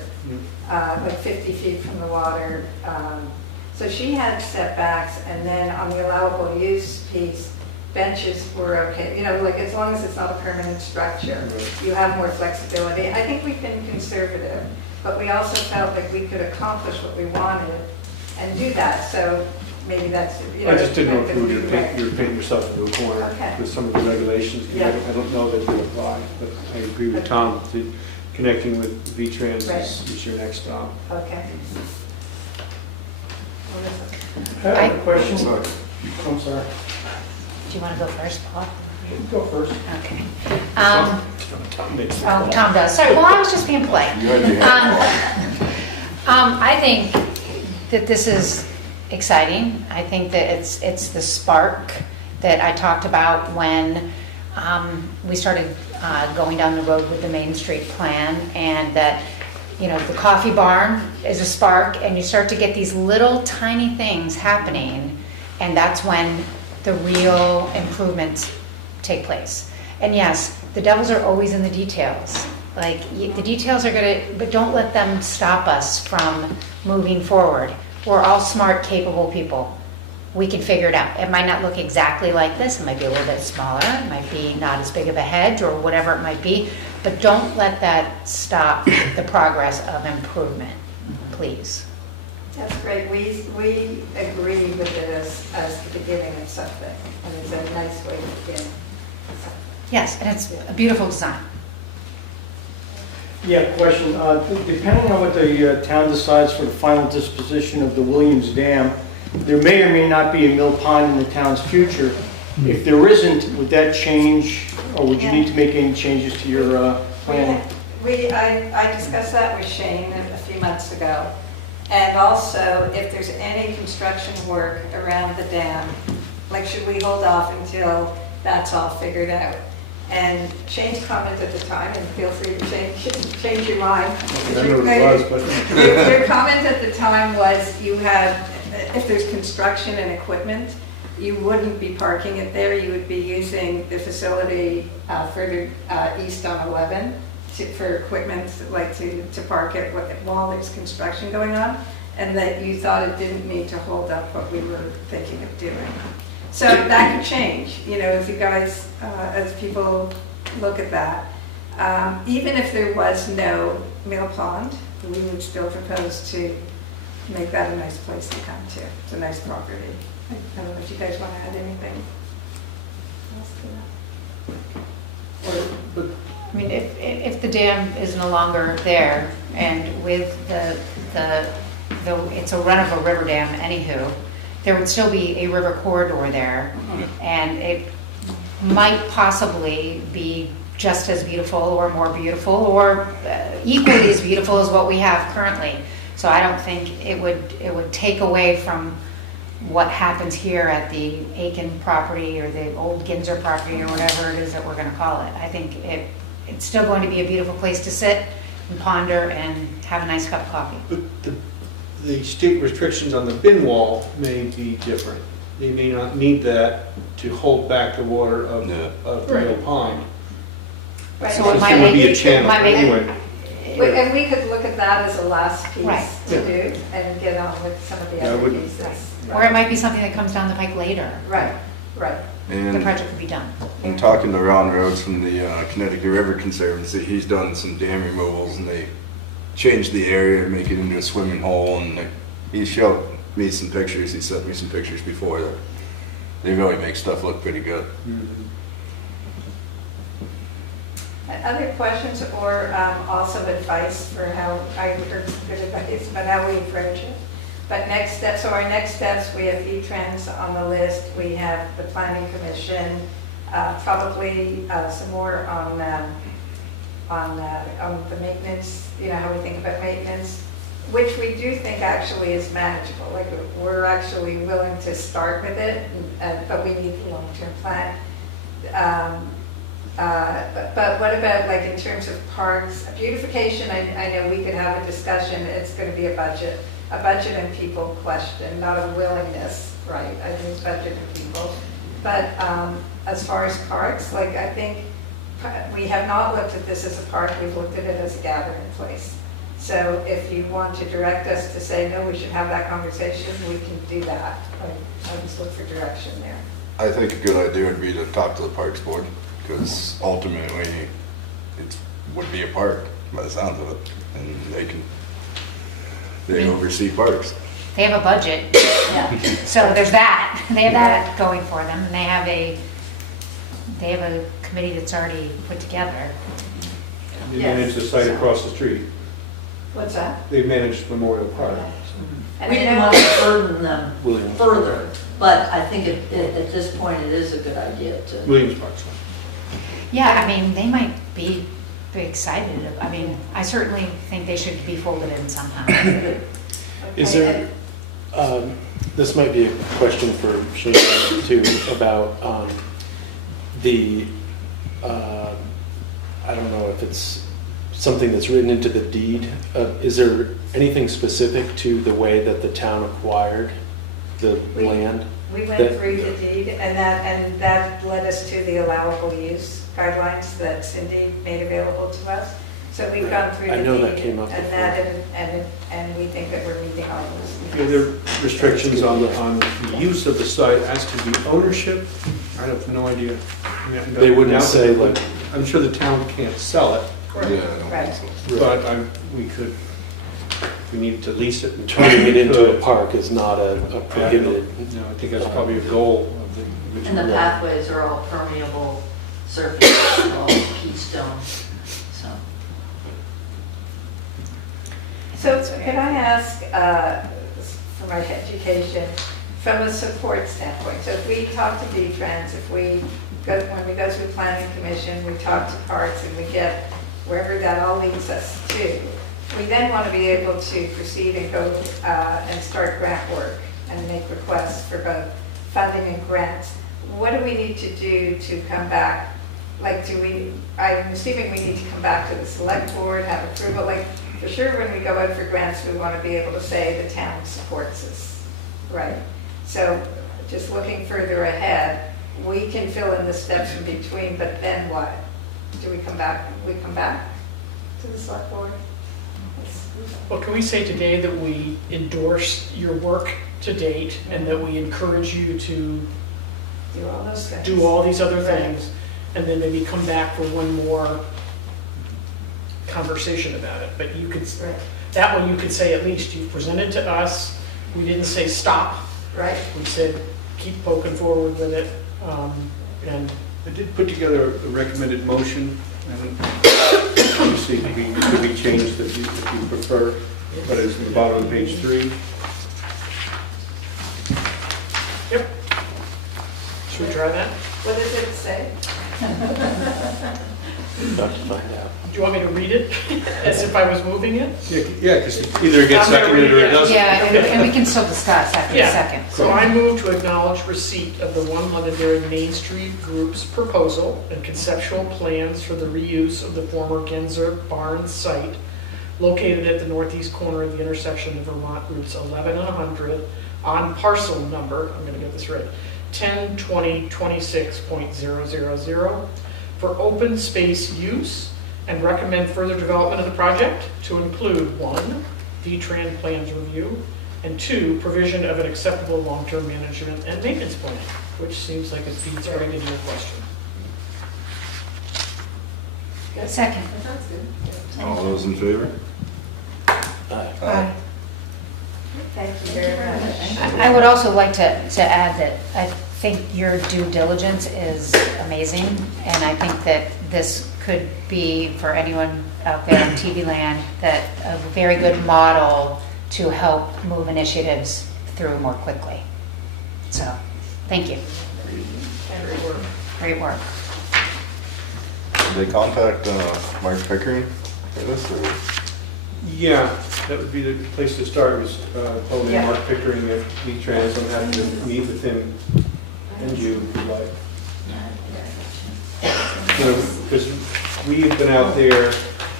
like 50 feet from the water. So she had setbacks, and then on the allowable use piece, benches were okay. Like as long as it's not a permanent structure, you have more flexibility. I think we've been conservative, but we also felt like we could accomplish what we wanted and do that. So maybe that's, I just didn't know if you were painting yourself into a corner Okay. with some of the regulations. 'Cause Yeah. I don't know that they apply, but I agree with Tom, that connecting with V-Trans Right. is your next stop. Okay. I have a question. Sorry. I'm sorry. Do you want to go first, Paul? Go first. Okay. Tom makes the Oh, call. Tom does. Sorry, well, I was just being polite. You had your hand I think that this is exciting. I think that it's the spark that I talked about when we started going down the road with the Main Street plan, and that, you know, the coffee barn is a spark, and you start to get these little tiny things happening, and that's when the real improvements take place. And yes, the devils are always in the details. Like, the details are gonna, but don't let them stop us from moving forward. We're all smart, capable people. We can figure it out. It might not look exactly like this, it might be a little bit smaller, it might be not as big of a hedge or whatever it might be, but don't let that stop the progress of improvement, please. That's great. We agree with it as the beginning of something, and it's a nice way to begin. Yes, and it's a beautiful design. Yeah, question. Depending on what the town decides for the final disposition of the Williams Dam, there may or may not be a mill pond in the town's future. If there isn't, would that change, or would you need to make any changes to your plan? I discussed that with Shane a few months ago. And also, if there's any construction work around the dam, like, should we hold off until that's all figured out? And Shane's comment at the time, and feel free to change your mind. I know what it was, but... Your comment at the time was you have, if there's construction and equipment, you wouldn't be parking it there. You would be using the facility further east on 11 for equipment, like to park it while there's construction going on, and that you thought it didn't need to hold up what we were thinking of doing. So that could change, you know, if you guys, as people look at that. Even if there was no mill pond, we would still propose to make that a nice place to come to. It's a nice property. I don't know if you guys want to add anything else to that. I mean, if the dam is no longer there, and with it's a run of a river dam anywho, there would still be a river corridor there, and it might possibly be just as beautiful or more beautiful or equally as beautiful as what we have currently. So I don't think it would take away from what happens here at the Aiken property or the old Ginzer property or whatever it is that we're going to call it. I think it's still going to be a beautiful place to sit and ponder and have a nice cup of coffee. But the state restrictions on the bin wall may be different. They may not need that to hold back the water of the mill pond. Right. So it Since might there would make be a channel anyway. And we could look at that as a last piece Right. to do and get on with some of the other pieces. Or it might be something that comes down the pike later. Right, right. The And project could be done. I'm talking to Ron Rhodes from the Connecticut River Conservancy. He's done some dam removals, and they changed the area to make it into a swimming hole. And he showed me some pictures. He sent me some pictures before that. They really make stuff look pretty good. Mm-hmm. Other questions or also advice for how, I heard some good advice, but how we approach it. But next steps, so our next steps, we have E-Trends on the list, we have the Planning Commission, probably some more on the maintenance, you know, how we think about maintenance, which we do think actually is manageable. Like, we're actually willing to start with it, but we need the long-term plan. But what about, like, in terms of parks, beautification? I know we could have a discussion. It's going to be a budget and people question, not a willingness, right? I think budget and people. But as far as parks, like, I think we have not looked at this as a park. We've looked at it as a gathering place. So if you want to direct us to say, no, we should have that conversation, we can do that. I'll just look for direction there. I think a good idea would be to talk to the Parks Board, because ultimately it would be a park by the sounds of it, and they oversee parks. They have a budget, so there's that. They have that going for them, and they have a committee that's already put together. They manage the site across the street. What's that? They manage Memorial Park. And We I didn't know- want to burden them Williams. further, but I think at this point, it is a good idea to. Williams Park's one. Yeah, I mean, they might be be excited. I mean, I certainly think they should be folded in somehow. Is there, this might be a question for Shane too, about the, I don't know if it's something that's written into the deed. Is there anything specific to the way that the town acquired the land? We went That- through the deed, and that led us to the allowable use guidelines that Cindy made available to us. So we've gone through the I deed. know that came up And before. that, and we think that we're meeting all those. Yeah, there are restrictions on the use of the site as to the ownership. I have no idea. I mean, They wouldn't now say, that- like- I'm sure the town can't sell it, Yeah, I don't Right. think so. but we could, if we needed to lease it. and Turning it into a could. park is not a prohibited. No, I think that's probably a goal of the And the original. pathways are all permeable surfaces, all keystone, so. So can I ask, for my education, from a support standpoint, so if we talk to V-Trans, when we go through planning commission, we talk to parks and we get wherever that all leads us to, we then want to be able to proceed and go and start grant work and make requests for both funding and grants. What do we need to do to come back? Like, I'm assuming we need to come back to the select board, have approval, like, for sure when we go out for grants, we want to be able to say the town supports us, right? So just looking further ahead, we can fill in the steps in between, but then what? Do we come back? We come back to the select board? Well, can we say today that we endorse your work to date and that we encourage you to Do all those things. do all these other Right. things, and then maybe come back for one more conversation about it? But you could, Right, that one you could say, at least you presented to us, we didn't say stop, right. we said keep poking forward with it, and I did put together a recommended motion, and obviously it could be changed if you prefer, but it's at the bottom of page 3. yep. Should we try that? What does it say? About to find out. Do you want me to read it as if I was moving it? Yeah, because either it gets I'm gonna seconded or read it it. doesn't. Yeah, and we can still discuss after a Yeah. second. So I move to acknowledge receipt of the One Londonderry Main Street Group's proposal and conceptual plans for the reuse of the former Genzer Barn site located at the northeast corner of the intersection of Vermont routes 11 and 100 on parcel number, I'm going to get this right, 10/20/26.000 for open space use, and recommend further development of the project to include 1, V-Tran plans review, and 2, provision of an acceptable long-term management and maintenance plan, which seems like it feeds right into your question. Second. That sounds good. All those in favor? Aye. Thank you very much. I would also like to add that I think your due diligence is amazing, and I think that this could be, for anyone out there in TV land, that a very good model to help move initiatives through more quickly. So, thank you. Great work. Great work. Did they contact Mark Pickering for this? Or? Yeah, that would be the place to start, was probably Yeah. Mark Pickering at V-Trans. I'm happy to meet with him and you, if you'd like. Because we've been out there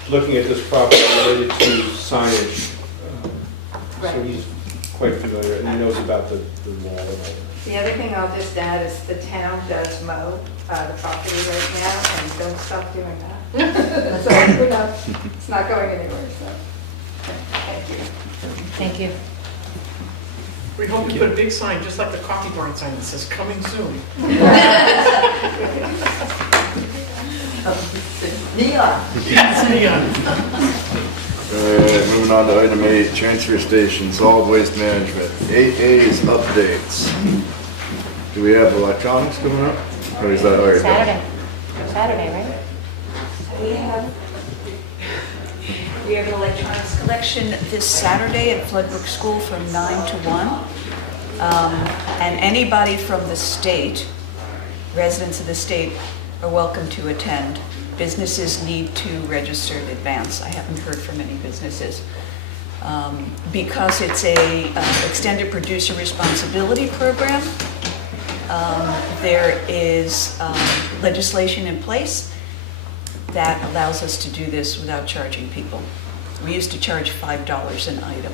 looking at this property related to signage. So he's quite familiar, and he knows about the wall. The other thing I'll just add is the town does mow the property right now, and don't stop doing that. So it's not going anywhere, so, thank you. Thank you. We hope you put a big sign, just like the coffee barn sign that says coming soon. Neon. Yeah. Alright, moving on to item 8, transfer station, solid waste management. 8A is updates. Do we have electronics coming up? Or is that already done? Saturday, right? We have an electronics collection this Saturday at Floodbrook School from 9 to 1. And anybody from the state, residents of the state, are welcome to attend. businesses need to register in advance. I haven't heard from any businesses. Because it's a extended producer responsibility program, there is legislation in place that allows us to do this without charging people. We used to charge $5 an item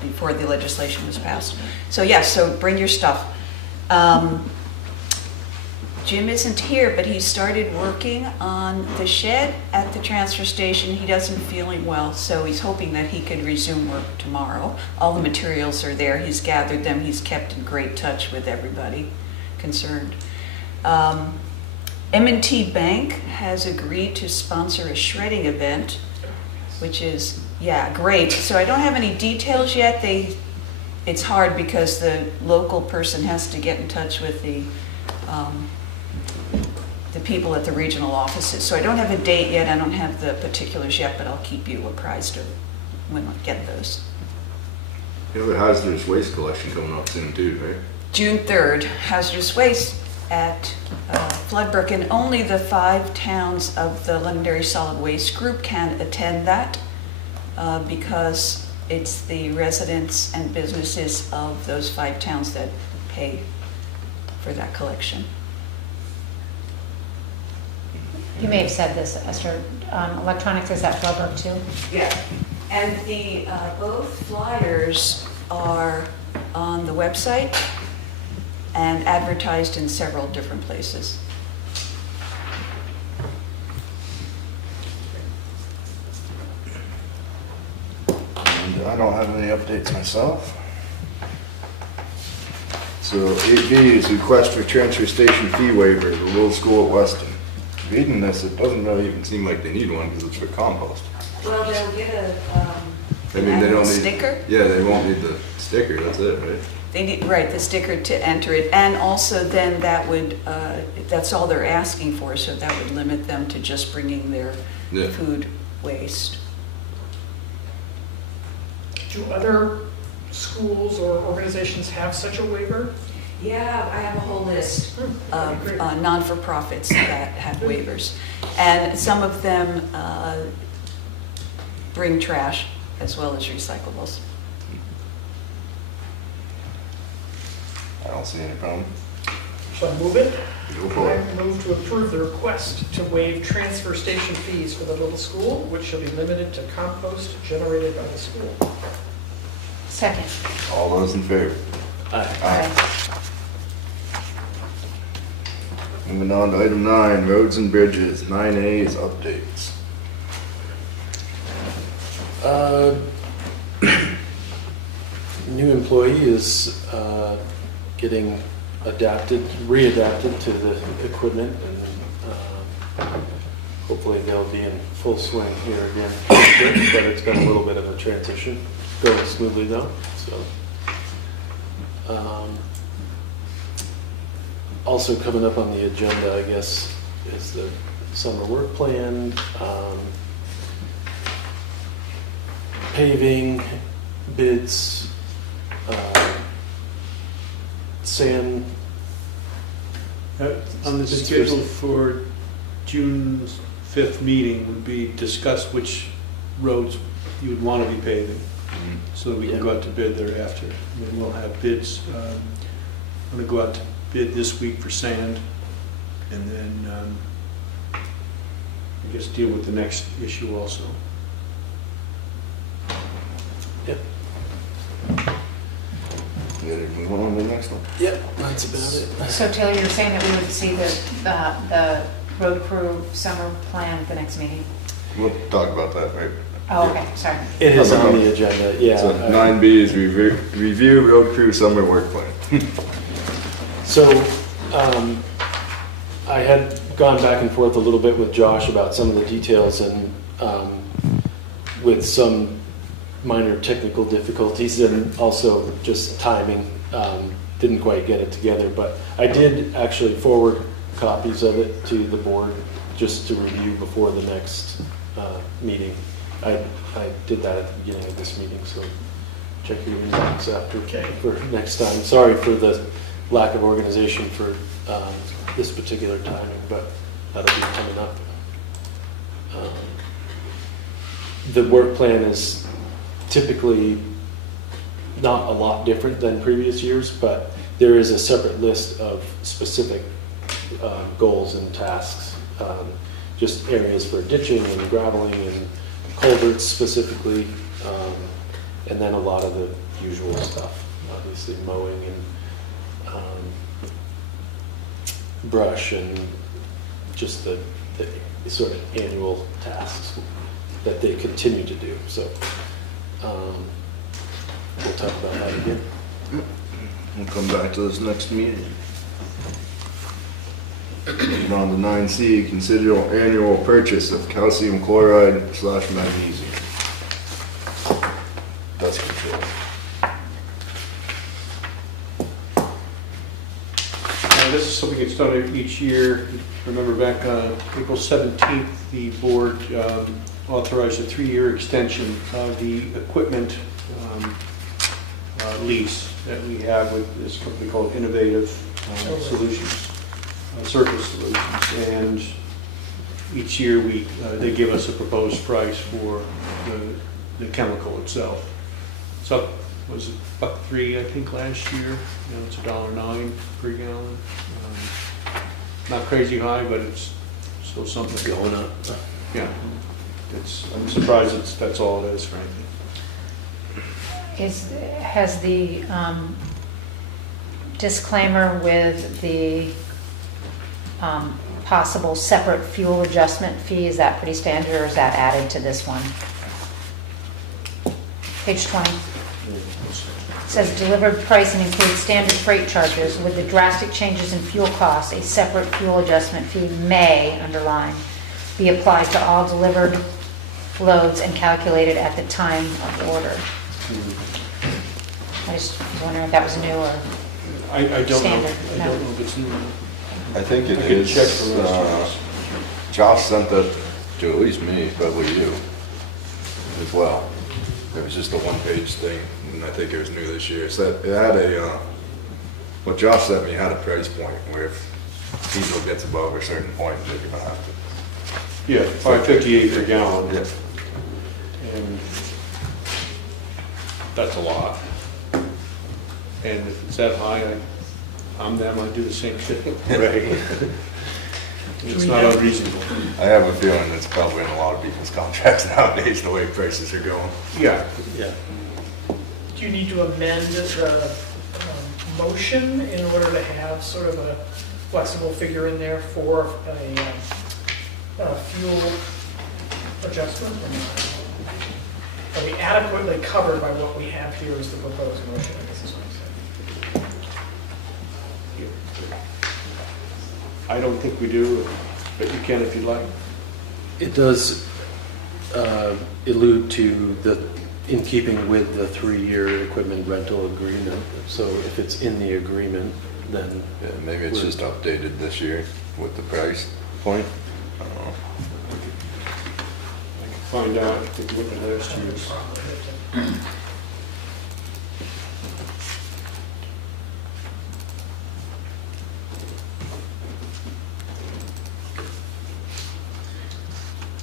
before the legislation was passed. So yes, so bring your stuff. Jim isn't here, but he started working on the shed at the transfer station. He doesn't feeling well, so he's hoping that he could resume work tomorrow. All the materials are there. He's gathered them. He's kept in great touch with everybody concerned. M&T Bank has agreed to sponsor a shredding event, which is, yeah, great. So I don't have any details yet. It's hard because the local person has to get in touch with the people at the regional offices. So I don't have a date yet. I don't have the particulars yet, but I'll keep you apprised of when I get those. You have a hazardous waste collection coming up soon too, right? June 3rd, hazardous waste at Floodbrook, and only the 5 towns of the Londonderry Solid Waste Group can attend that because it's the residents and businesses of those 5 towns that pay for that collection. You may have said this, Esther, electronics is at Floodbrook too? Yeah, and the both flyers are on the website and advertised in several different places. And I don't have any updates myself. So 8B is request for transfer station fee waiver, the little school at Weston. Reading this, it doesn't really even seem like they need one because it's for compost. Well, they'll get I mean, they don't need sticker. Yeah, they won't need the sticker. That's it, right? They need, right, the sticker to enter it, and also then that would, that's all they're asking for, so that would limit them to just bringing their food waste. Do other schools or organizations have such a waiver? Yeah, I have a whole list of non-for-profits that have waivers. And some of them bring trash as well as recyclables. I don't see any problem. Shall I move it? Go for it. I move to approve the request to waive transfer station fees for the little school, which shall be limited to compost generated by the school. Second. All those in favor? Aye. Moving on to item 9, roads and bridges. 9A is updates. New employee is getting readapted to the equipment, and hopefully they'll be in full swing here again. But it's been a little bit of a transition, going smoothly though. So, also coming up on the agenda, I guess, is the summer work plan, paving, bids, sand. On the schedule for June 5th meeting would be discuss which roads you would want to be paving, so that we can go out to bid thereafter. And then we'll have bids. I'm going to go out to bid this week for sand, and then I guess deal with the next issue also. Yep. You ready to move on to the next one? Yep, that's about it. So Taylor, you're saying that we would see the road crew summer plan at the next meeting? We'll talk about that, right? Oh, okay, sorry. It is on the agenda, yeah. So 9B is review road crew summer work plan. So, I had gone back and forth a little bit with Josh about some of the details, and with some minor technical difficulties and also just timing, didn't quite get it together. But I did actually forward copies of it to the board just to review before the next meeting. I did that at the beginning of this meeting, so check your inbox after for next time. Sorry for the lack of organization for this particular timing, but that'll be coming up. The work plan is typically not a lot different than previous years, but there is a separate list of specific goals and tasks. Just areas for ditching and graveling and culverts specifically, and then a lot of the usual stuff, obviously mowing and brush and just the sort of annual tasks that they continue to do. So we'll talk about that again. We'll come back to this next meeting. Moving on to 9C, consider annual purchase of calcium chloride / magnesium. Dust control. This is something that's done each year. Remember back on April 17th, the board authorized a 3-year extension of the equipment lease that we have with this company called Innovative Solutions, Surface Solutions. And each year they give us a proposed price for the chemical itself. It's up, was it $1.03 I think last year? Now it's $1.09 per gallon. Not crazy high, but it's still something. Going up. Yeah, I'm surprised that's all it is, frankly. Has the disclaimer with the possible separate fuel adjustment fee, is that pretty standard, or is that added to this one? Page 20. It says delivered pricing includes standard freight charges. With the drastic changes in fuel costs, a separate fuel adjustment fee may, underline, be applied to all delivered loads and calculated at the time of order. I just was wondering if that was new or I don't know. standard. I don't know if it's new. I think it I can is. check for restaurants. Josh sent that to at least me, probably you, as well. It was just a one-page thing, and I think it was new this year. So it had what Josh sent me had a price point where if diesel gets above a certain point, they're gonna have to. Yeah, $5.58 per gallon. Yeah. And that's a lot. And if it's that high, I'm them, I do the same thing. Right. It's not unreasonable. I have a feeling that's probably in a lot of people's contracts nowadays, the way prices are going. Yeah. Yeah. Do you need to amend the motion in order to have sort of a flexible figure in there for a fuel adjustment? Are we adequately covered by what we have here as the proposed motion? I guess is what I'm saying. I don't think we do, but you can if you'd like. It does allude to in keeping with the 3-year equipment rental agreement. So if it's in the agreement, then Yeah, maybe it's just updated this year with the price point. I don't know. I can find out if you look at last year's.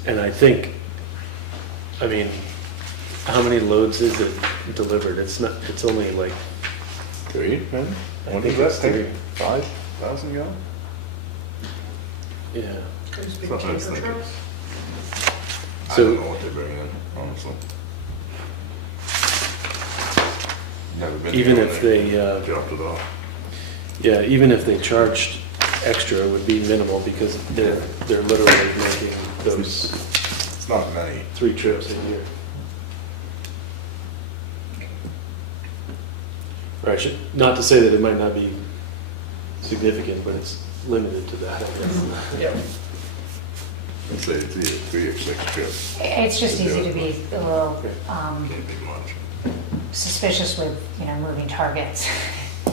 And I think, I mean, how many loads is it delivered? It's only like 3, man? I When think does that it's take? 5,000 gallons? Yeah. Those big Something I was tanker thinking. trucks? I So- don't know what they bring in, honestly. Never been. Even down if there. they, Dropped it off. yeah, even if they charged extra, it would be minimal because they're literally making those It's not many. 3 trips a year. Right, not to say that it might not be significant, but it's limited to that, I guess. Yeah. I'd say it's either 3 or 6 trips. It's just easy to be a little Can't be much. suspicious with, moving targets.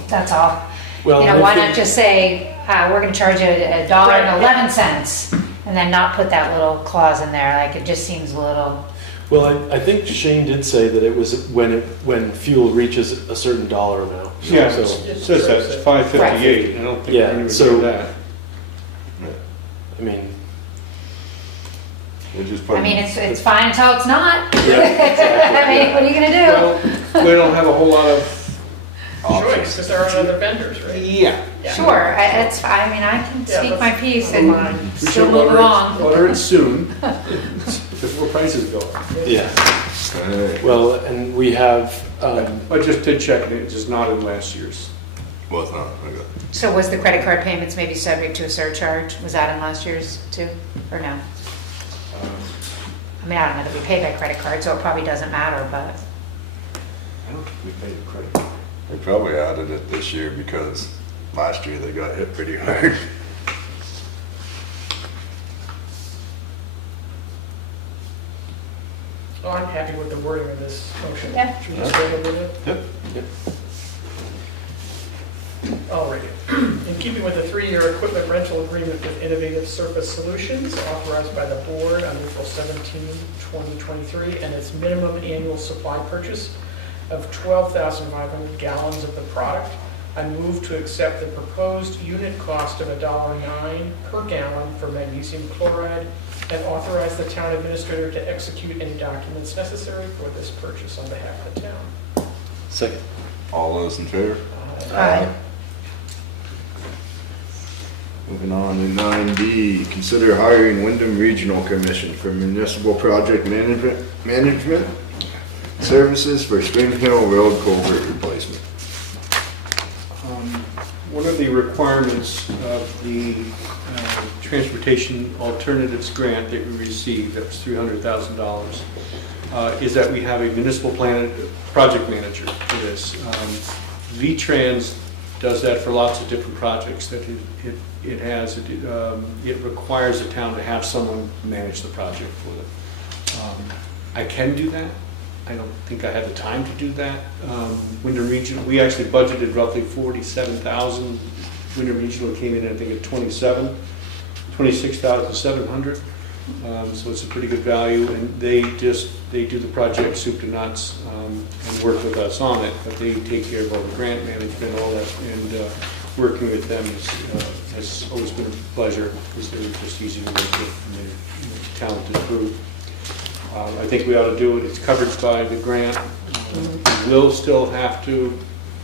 That's all. Well, Why if not it- just say, we're going to charge you $1.11, and then not put that little clause in there? Like, it just seems a little. Well, I think Shane did say that it was when fuel reaches a certain dollar amount. Yeah, So, it says that, it's $5.58, I don't think Yeah, anyone would so- do that. I I mean, They just put. I mean, it's fine until it's not. Yeah, exactly. I mean, what are you gonna do? Well, we don't have a whole lot of, Choice, because there are other vendors, right? yeah. Yeah. Sure, I mean, I can Yeah, speak my let's piece move and on. We still should move along. order it soon, before prices go up. yeah. Alright. Well, and we have, I just did check, and it is not in last year's. Well, it's not, okay. So was the credit card payments maybe subject to a surcharge? Was that in last year's too, or no? I mean, I don't know that we pay by credit card, so it probably doesn't matter, but. I don't think we paid a credit card. They probably added it this year because last year they got hit pretty hard. Oh, I'm happy with the wording of this motion. Yeah. Should we just go ahead with it? yep. I'll read it. In keeping with the 3-year equipment rental agreement with Innovative Surface Solutions authorized by the board on April 17, 2023, and its minimum annual supply purchase of 12,500 gallons of the product, I move to accept the proposed unit cost of $1.09 per gallon for magnesium chloride and authorize the town administrator to execute any documents necessary for this purchase on behalf of the town. Second. All those in favor? Aye. Moving on to 9D, consider hiring Wyndham Regional Commission for municipal project management services for Spring Hill Road culvert replacement. One of the requirements of the Transportation Alternatives Grant that we received, that was $300,000, is that we have a municipal project manager for this. V-Trans does that for lots of different projects that it has. It requires the town to have someone manage the project for them. I can do that. I don't think I have the time to do that. Wyndham Regional, we actually budgeted roughly $47,000. Wyndham Regional came in, I think, at 26,700. So it's a pretty good value, and they do the project soup to nuts and work with us on it. But they take care of all the grant management, all that, and working with them has always been a pleasure because they're just easy to work with, and they're a talented crew. I think we ought to do it. It's covered by the grant. We will still have to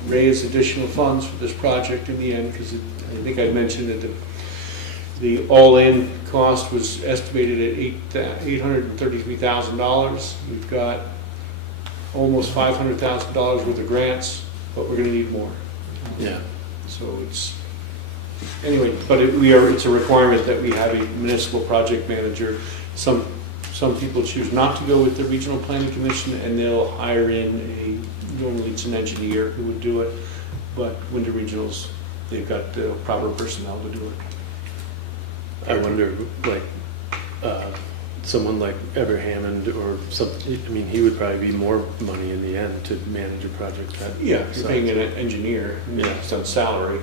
raise additional funds for this project in the end, because I think I mentioned that the all-in cost was estimated at $833,000. We've got almost $500,000 worth of grants, but we're going to need more. Yeah. So anyway, but it's a requirement that we have a municipal project manager. Some people choose not to go with the Regional Planning Commission, and they'll hire in normally it's an engineer who would do it, but Wyndham Regionals, they've got the proper personnel to do it. I wonder, like, someone like Ever Hammond or something, I mean, he would probably be more money in the end to manage a project that Yeah, you're size. paying an engineer, Yeah. it's on salary,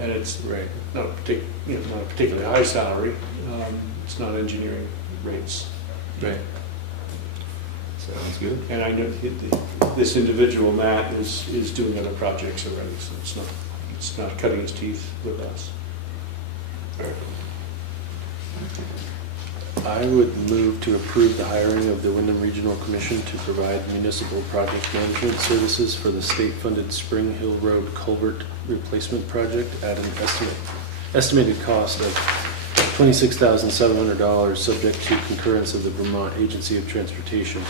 and it's Right. not a particularly high salary. It's not engineering rates. Right. Sounds good. And I know this individual, Matt, is doing other projects already, so it's not cutting his teeth with us. I would move to approve the hiring of the Wyndham Regional Commission to provide municipal project management services for the state-funded Spring Hill Road culvert replacement project at an estimated cost of $26,700, subject to concurrence of the Vermont Agency of Transportation.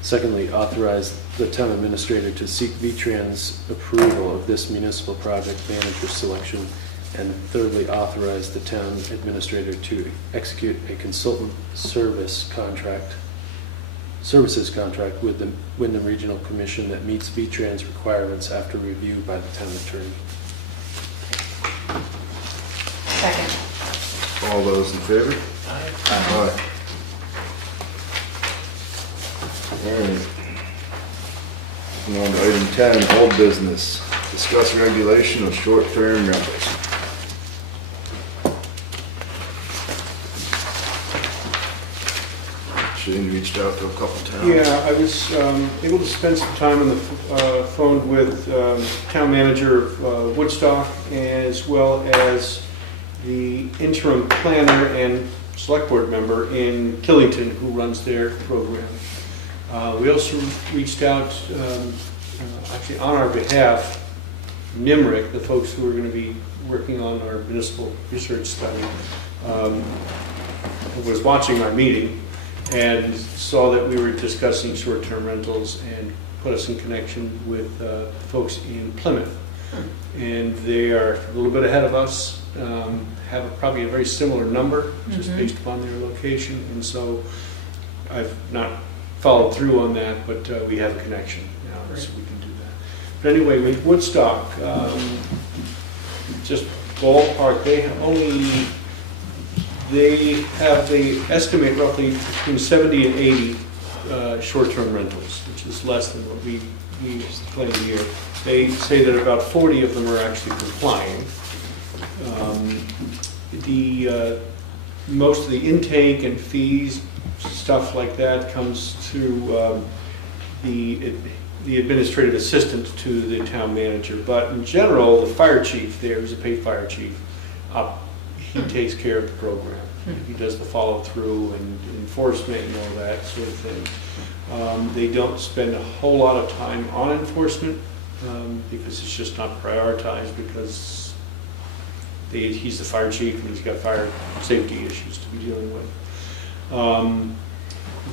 Secondly, authorize the town administrator to seek V-Trans approval of this municipal project manager selection. And thirdly, authorize the town administrator to execute a consultant services contract with the Wyndham Regional Commission that meets V-Trans requirements after review by the town attorney. Second. All those in favor? Aye. Aye. Alright. Moving on to item 10, old business. Discuss regulation of short-term rentals. Shane reached out to a couple towns. Yeah, I was able to spend some time on the phone with town manager of Woodstock, as well as the interim planner and select board member in Killington who runs their program. We also reached out, actually on our behalf, NIMRIC, the folks who are going to be working on our municipal research study, was watching our meeting and saw that we were discussing short-term rentals and put us in connection with folks in Plymouth. And they are a little bit ahead of us, have probably a very similar number, just based upon their location. And so I've not followed through on that, but we have a connection now, so we can do that. But anyway, with Woodstock, just ballpark, they estimate roughly between 70 and 80 short-term rentals, which is less than what we claim here. They say that about 40 of them are actually complying. Most of the intake and fees, stuff like that, comes through the administrative assistant to the town manager. But in general, the fire chief there is a paid fire chief. He takes care of the program. He does the follow-through and enforcement and all that sort of thing. They don't spend a whole lot of time on enforcement because it's just not prioritized, because he's the fire chief and he's got fire safety issues to be dealing with.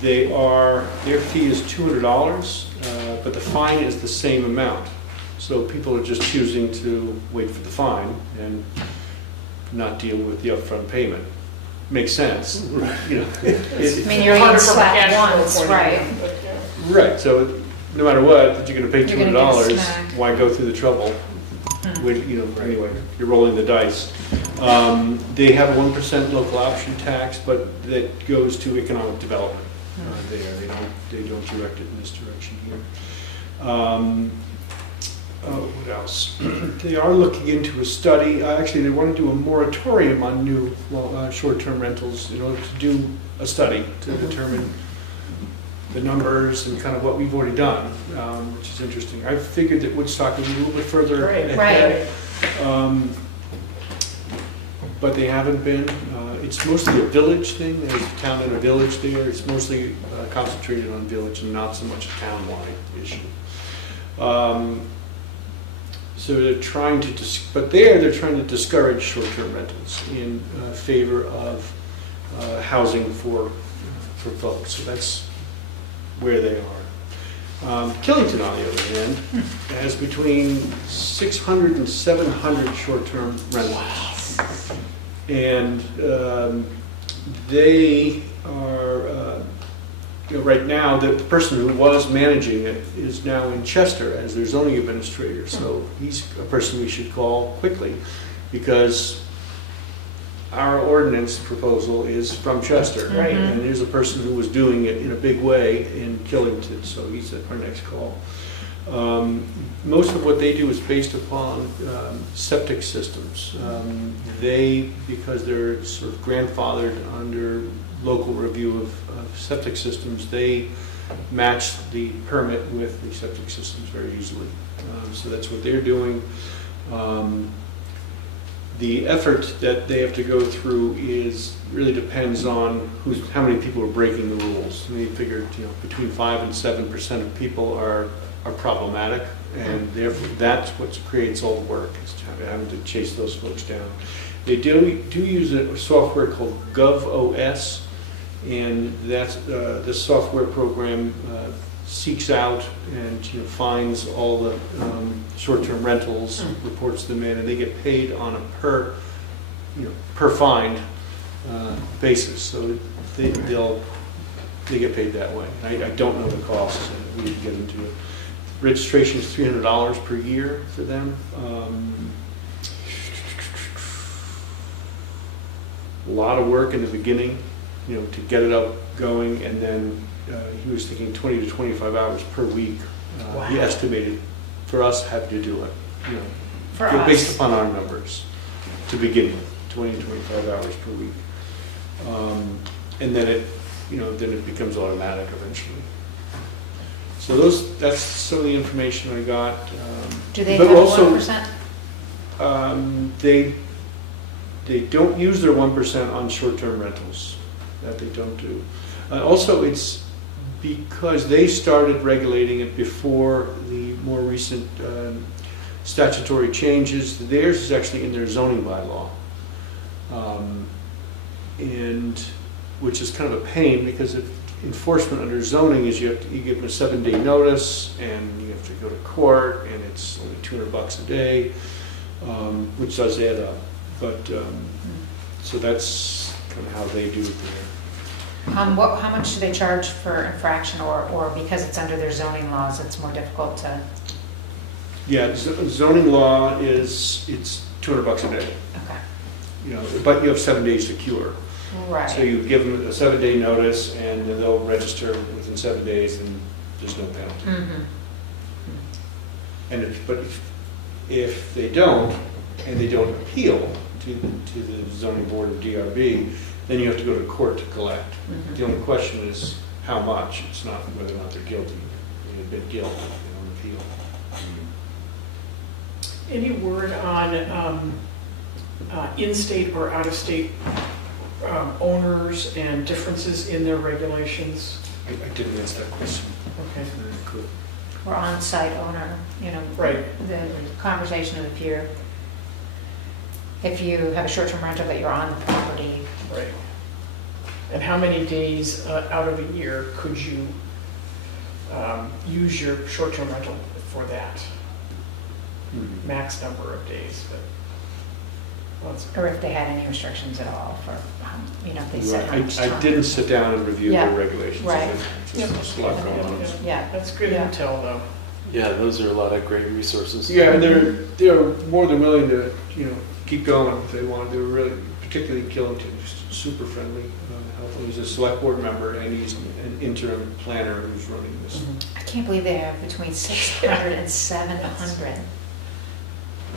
Their fee is $200, but the fine is the same amount. So people are just choosing to wait for the fine and not deal with the upfront payment. Makes sense. You know, I mean, you're getting slapped once, right? Right, so no matter what, you're gonna pay You're gonna get $200, smacked. why go through the trouble? With, anyway, you're rolling the dice. They have a 1% local option tax, but that goes to economic development there. They don't direct it in this direction here. What else? They are looking into a study. Actually, they want to do a moratorium on new short-term rentals in order to do a study to determine the numbers and kind of what we've already done, which is interesting. I figured that Woodstock would be a little bit further ahead, but they haven't been. It's mostly a village thing. There's a town and a village there. It's mostly concentrated on village and not so much a town-wide issue. So they're trying to, they're trying to discourage short-term rentals in favor of housing for folks. So that's where they are. Killington, on the other hand, has between 600 and 700 short-term rentals. And they are, right now, the person who was managing it is now in Chester as their zoning administrator. So he's a person we should call quickly, because our ordinance proposal is from Chester. Right. And there's a person who was doing it in a big way in Killington, so he's our next call. Most of what they do is based upon septic systems. Because they're sort of grandfathered under local review of septic systems, they match the permit with the septic systems very easily. So that's what they're doing. The effort that they have to go through really depends on how many people are breaking the rules. And they figured, between 5 and 7% of people are problematic, and therefore that's what creates all the work, is having to chase those folks down. They do use a software called GovOS, and that's this software program seeks out and finds all the short-term rentals, reports them in, and they get paid on a per find basis. So they get paid that way. I don't know the costs, and we didn't get into it. Registration is $300 per year for them. A lot of work in the beginning, to get it up going, and then he was thinking 20 to 25 hours per week. He estimated for us having to do it, based upon our numbers to begin with, 20 to 25 hours per week. And then it becomes automatic eventually. So that's some of the information I got. Do they but have also, 1%? they don't use their 1% on short-term rentals. That they don't do. Also, it's because they started regulating it before the more recent statutory changes. Theirs is actually in their zoning bylaw. And which is kind of a pain because enforcement under zoning is you give them a 7-day notice and you have to go to court and it's only $200 a day, which does add up. But so that's kind of how they do it there. How much do they charge for infraction, or because it's under their zoning laws, it's more difficult to? Yeah, zoning law it's $200 a day. Okay. You know, but you have 7 days to cure. Right. So you give them a 7-day notice, and then they'll register within 7 days, and there's no penalty. Mm-hmm. And if they don't, and they don't appeal to the zoning board of DRB, then you have to go to court to collect. Mm-hmm. The only question is how much. It's not whether or not they're guilty. They admit guilt, they don't appeal. Any word on in-state or out-of-state owners and differences in their regulations? I didn't answer that question. Okay. Cool. Or on-site owner, Right. The conversation of if you have a short-term rental that you're on the property. Right. And how many days out of a year could you use your short-term rental for that? Max number of days, but. Or if they had any restrictions at all for, if they said how much I time. didn't sit down and review Yeah, their regulations. right. There's a lot going on. Yeah. That's good Yeah. intel, though. Yeah, those are a lot of great resources. Yeah, and they're more than willing to keep going if they want. They're really, particularly Killington, super friendly. He's a select board member and he's an interim planner who's running this. I can't believe they have between 600 and 700.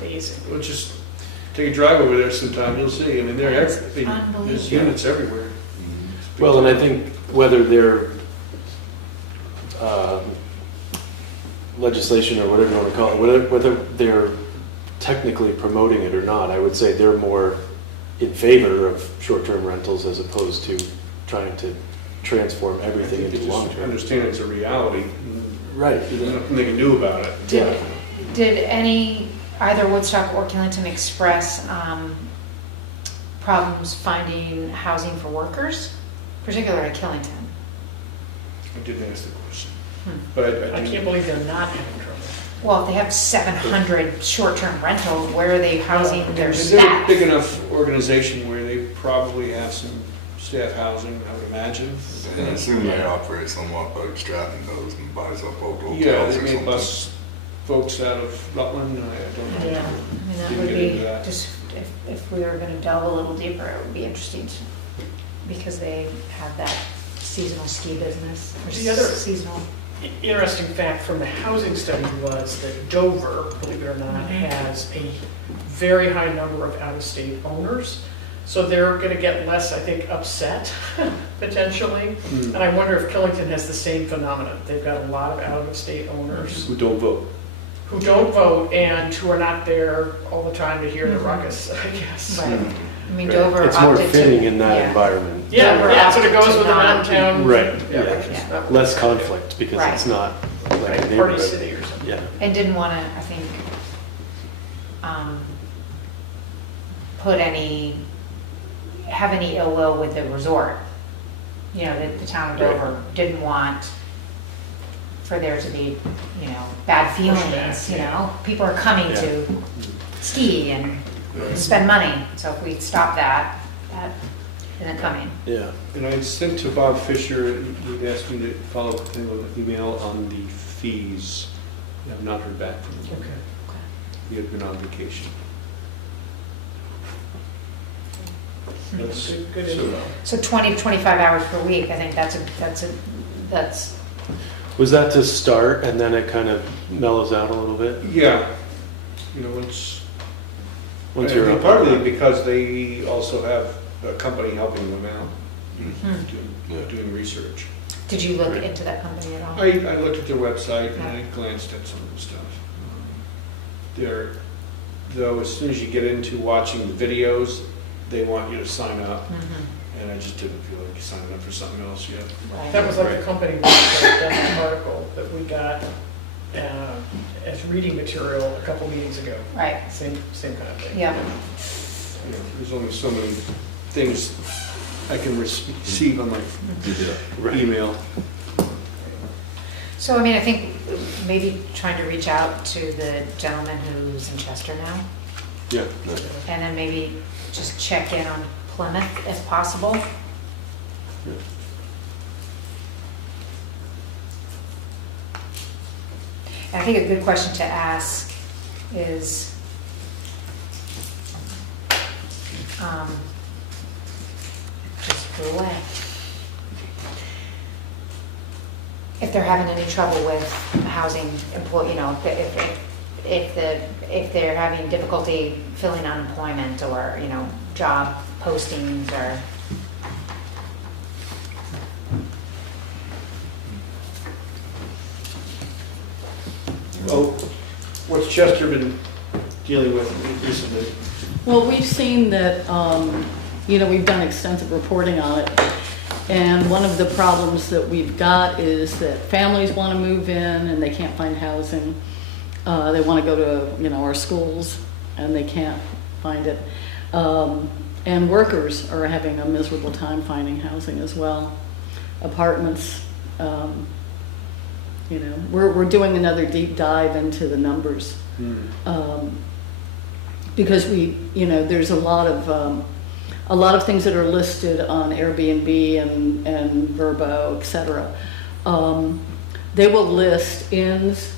Amazing. Well, just take a drive over there sometime, you'll see. I mean, That's there's unbelievable. units everywhere. Well, and I think whether they're legislation or whatever you want to call it, whether they're technically promoting it or not, I would say they're more in favor of short-term rentals as opposed to trying to transform everything I think into they just long-term. understand it's a reality. Right. There's nothing they can do about it. Did either Woodstock or Killington express problems finding housing for workers, particularly at Killington? I didn't ask the question. Hmm. I can't believe they're not having trouble. Well, if they have 700 short-term rentals, where are they housing their They're a staff? big enough organization where they probably have some staff housing, I would imagine. And I assume they operate somewhat like Stratton does and buys up old hotels Yeah, or they may something. bus folks out of Rutland, I don't know. Yeah, I mean, that Didn't would get be, into that. just if we were gonna delve a little deeper, it would be interesting to, because they have that seasonal ski business, or The other- seasonal. Interesting fact from the housing study was that Dover, believe it or not, Mm-hmm. has a very high number of out-of-state owners. So they're going to get less, I think, upset, potentially. And I wonder if Killington has the same phenomenon. They've got a lot of out-of-state owners Who don't vote. who don't vote and who are not there all the time to hear the ruckus, I guess. Right. I mean, Right. Dover It's more opted to- fitting in that yeah. environment. Yeah, Dover yeah, so it opted goes to with the not- downtown. Right, Yeah, yeah. which is Yeah. not- Less conflict because Right. it's not like a Right, party neighborhood. city or something. Yeah. And didn't want to, I think, have any ill will with the resort. The town of Dover didn't want for there to be, bad feelings, Pushback, People are coming to ski and spend money, so if we stop that isn't coming. Yeah. And I sent to Bob Fisher, he'd asked me to follow up with him with an email on the fees. I have not heard back from him. Okay. He had been on vacation. That's- Good so- info. So 20 to 25 hours per week, I think that's Was that to start and then it kind of mellows out a little bit? Yeah, Once you're up. partly because they also have a company helping them out, doing research. Did you look Right. into that company at all? I looked at their website and I glanced at some of the stuff. Though as soon as you get into watching the videos, they want you to sign up, Mhm. and I just didn't feel like signing up for something else yet. Right. That was like the company that done the article that we got as reading material a couple meetings ago. Right, Same kind of thing. yeah. You know, there's only so many things I can receive on my email. So, I mean, I think maybe trying to reach out to the gentleman who's in Chester now, Yeah. and then maybe just check in on Plymouth if possible. And I think a good question to ask is, just go away. If they're having any trouble with housing you know, if they're having difficulty filling unemployment or, you know, job postings or. Oh, what's Chester been dealing with recently? Well, we've seen that, you know, we've done extensive reporting on it. And one of the problems that we've got is that families want to move in and they can't find housing. They want to go to, you know, our schools and they can't find it. And workers are having a miserable time finding housing as well. Apartments, you know, we're doing another deep dive into the numbers. Because you know, there's a lot of things that are listed on Airbnb and Vrbo, et cetera. They will list inns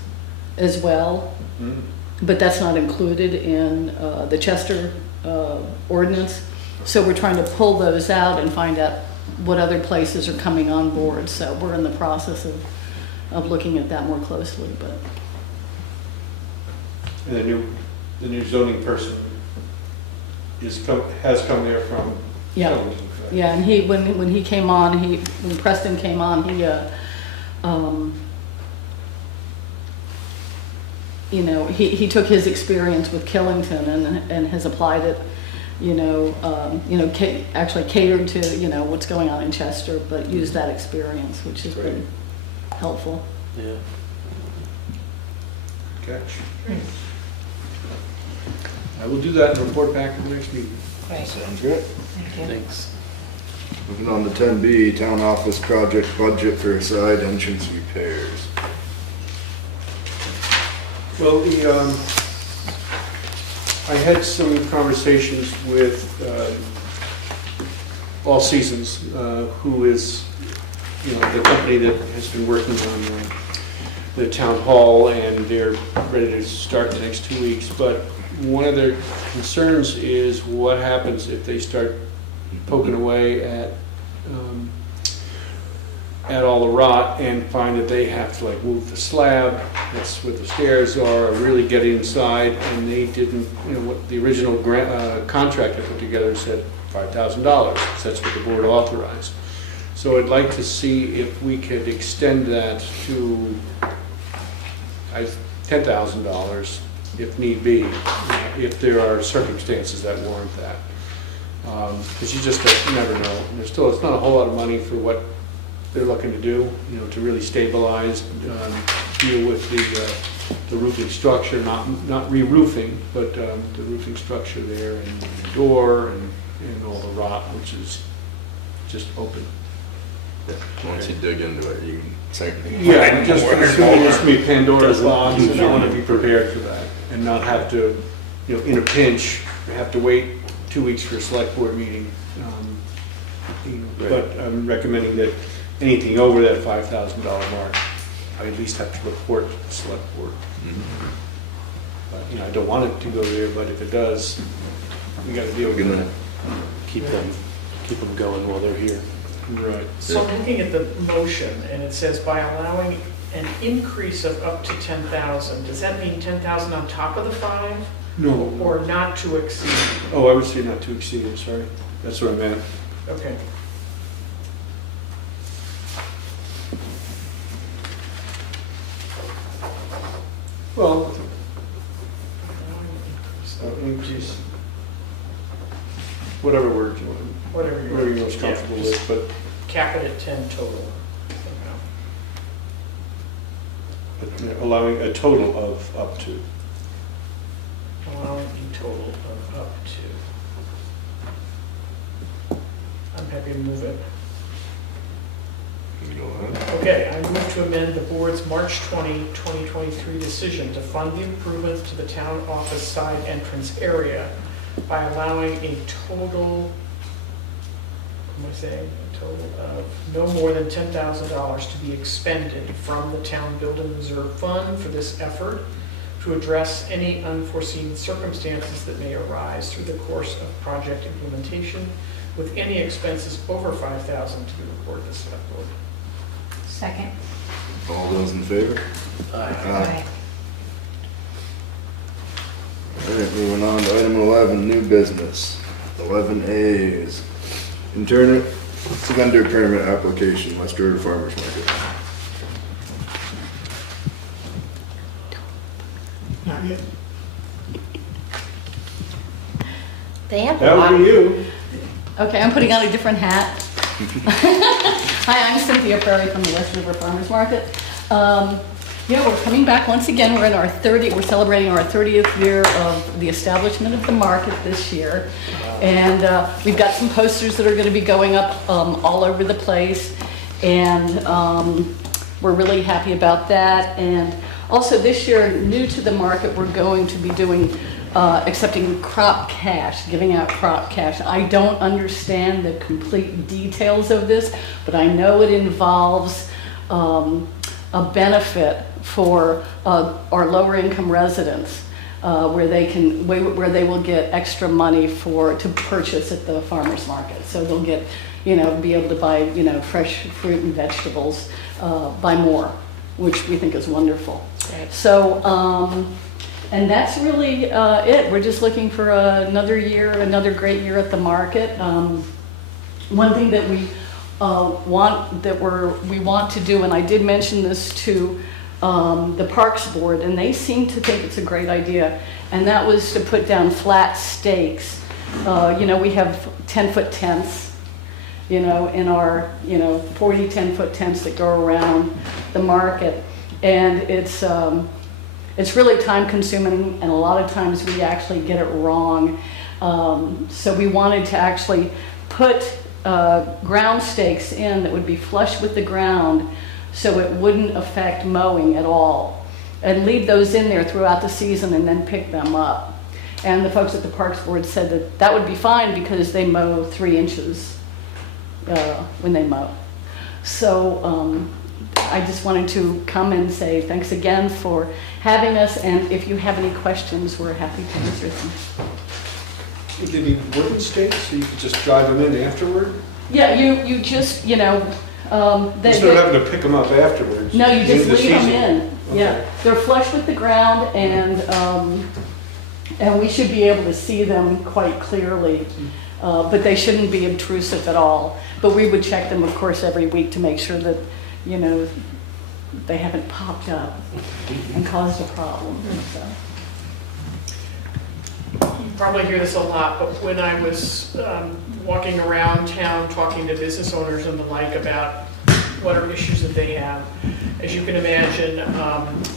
as well, but that's not included in the Chester ordinance. So we're trying to pull those out and find out what other places are coming on board. So we're in the process of looking at that more closely. But And the new zoning person has come there from yeah, Killington, correct? yeah. And when he came on, when Preston came on, you know, he took his experience with Killington and has applied it, you know, actually catered to, you know, what's going on in Chester, but used that experience, which has been helpful. Yeah. Catch. I will do that and report back at the next meeting. Right. Sounds good. Thank you. Thanks. Moving on to 10B, town office project budget for side entrance repairs. Well, I had some conversations with All Seasons, who is, you know, the company that has been working on the town hall, and they're ready to start the next 2 weeks. But one of their concerns is what happens if they start poking away at all the rot and find that they have to like move the slab, that's where the stairs are, really get inside, and they didn't, you know, what the original contract I put together said $5,000, that's what the board authorized. So I'd like to see if we could extend that to $10,000 if need be, if there are circumstances that warrant that. Because you just never know. And it's not a whole lot of money for what they're looking to do, you know, to really stabilize, deal with the roofing structure, not re-roofing, but the roofing structure there, and the door, and all the rot, which is just open. Yeah, once you dig into it, you can certainly. Yeah, just assuming this can be Pandora's box, and I want to be prepared for that, and not have to, you know, in a pinch, have to wait 2 weeks for a select board meeting. You know, Right. But I'm recommending that anything over that $5,000 mark, I at least have to report to the select board. But, you know, I don't want it to go there, but if it does, we got to deal with it. Keep them going while they're here. Right. So I'm looking at the motion, and it says by allowing an increase of up to 10,000, does that mean 10,000 on top of the 5? No. Or not to exceed? Oh, I would say not to exceed, I'm sorry. That's what I meant. Okay. Well, increase. whatever word you want, whatever whatever you're most comfortable with, but Cap it at 10 total somehow. allowing a total of up to. Allowing a total of up to. I'm happy to move it. You know what? Okay, I move to amend the board's March 20, 2023 decision to fund the improvements to the town office side entrance area by allowing a total, what am I saying? A total of no more than $10,000 to be expended from the town building reserve fund for this effort to address any unforeseen circumstances that may arise through the course of project implementation, with any expenses over $5,000 to be reported to the select board. Second. All those in favor? Aye. All right, moving on to item 11, new business. 11A is internet vendor permit application, West River Farmers Market. Not yet. They have a That lot. would be you. Okay, I'm putting on a different hat. Hi, I'm Cynthia Perry from the West River Farmers Market. We're coming back once again. We're celebrating our 30th year of the establishment of the market this year. And we've got some posters that are going to be going up all over the place. And we're really happy about that. And also this year, new to the market, we're going to be doing accepting crop cash, giving out crop cash. I don't understand the complete details of this, but I know it involves a benefit for our lower income residents where they will get extra money to purchase at the farmers market. So they'll get, be able to buy, fresh fruit and vegetables, buy more, which we think is wonderful. Right. So, and that's really it. We're just looking for another year, another great year at the market. One thing that we want to do, and I did mention this to the Parks Board, and they seem to think it's a great idea, and that was to put down flat stakes. We have 10-foot tents, in our 40 10-foot tents that go around the market, and it's really time consuming, and a lot of times we actually get it wrong. So we wanted to actually put ground stakes in that would be flush with the ground so it wouldn't affect mowing at all, and leave those in there throughout the season and then pick them up. And the folks at the Parks Board said that that would be fine because they mow 3 inches when they mow. So I just wanted to come and say thanks again for having us, and if you have any questions, we're happy to answer them. Do you need wooden stakes so you can just drive them in afterward? Yeah, you just, Instead of having to pick them up afterwards? no, you just in the leave them season? in. Okay. Yeah, they're flush with the ground, and we should be able to see them quite clearly, but they shouldn't be obtrusive at all. But we would check them, of course, every week to make sure that, they haven't popped up and caused a problem. So. You probably hear this a lot, but when I was walking around town talking to business owners and the like about what are issues that they have, as you can imagine,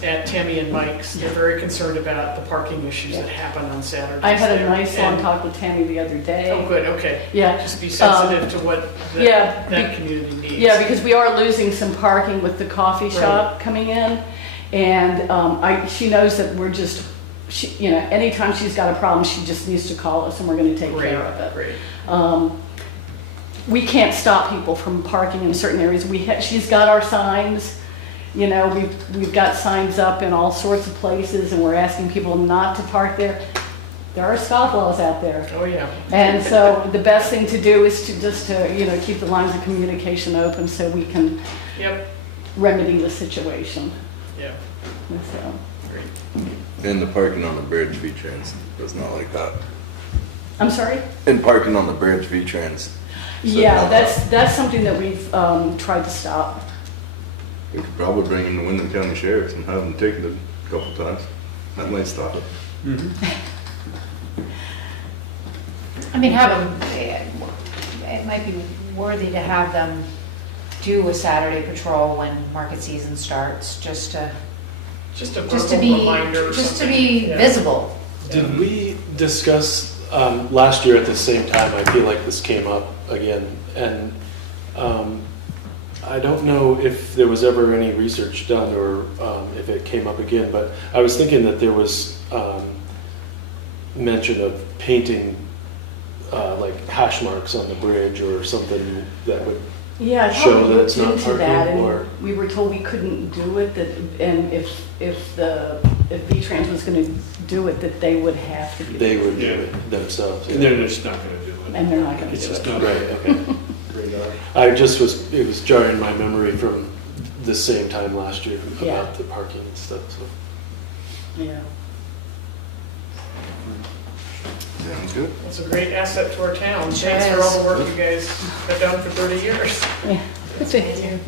at Tammy and Mike's, they're very concerned about the parking issues that happen on Saturdays. I had a there. nice long And- talk with Tammy the other day. Oh, good, okay. Yeah. Just be sensitive to what that community needs. Yeah, because we are losing some parking with the coffee shop coming in, and she knows that we're just, anytime she's got a problem, she just needs to call us, and we're going to take care of it. Great. We can't stop people from parking in certain areas. She's got our signs. We've got signs up in all sorts of places, and we're asking people not to park there. There are scofflaws out there. Oh, yeah. And so the best thing to do is to keep the lines of communication open so we can remedy the situation. Yeah. So. Great. And the parking on the bridge V-Trans does not like that. I'm sorry? And parking on the bridge V-Trans. Yeah, that's something that we've tried to stop. We could probably bring in the Windham County Sheriffs and have them taken a couple times. That might stop it. I mean, have them might be worthy to have them do a Saturday patrol when market season starts, just to Just a just to verbal be reminder or just to something. be Yeah. visible. Did we discuss, last year at the same time, I feel like this came up again, and I don't know if there was ever any research done or if it came up again, but I was thinking that there was mention of painting like hash marks on the bridge or something that would Yeah, I show thought we that it's looked not into that, parking, or- and we were told we couldn't do it, that, and if V-Trans was gonna do it, that they would have to do it. they would do Yeah. it themselves. And they're just not going to do it. And they're not gonna It's do just it. not. Right, okay. It was jarring my memory from the same time last year Yeah. about the parking and stuff, so. Yeah. Sounds good. It's a great asset to our town. Sure Thanks for all is. the work you guys have done for 30 years. Yeah. Thank you.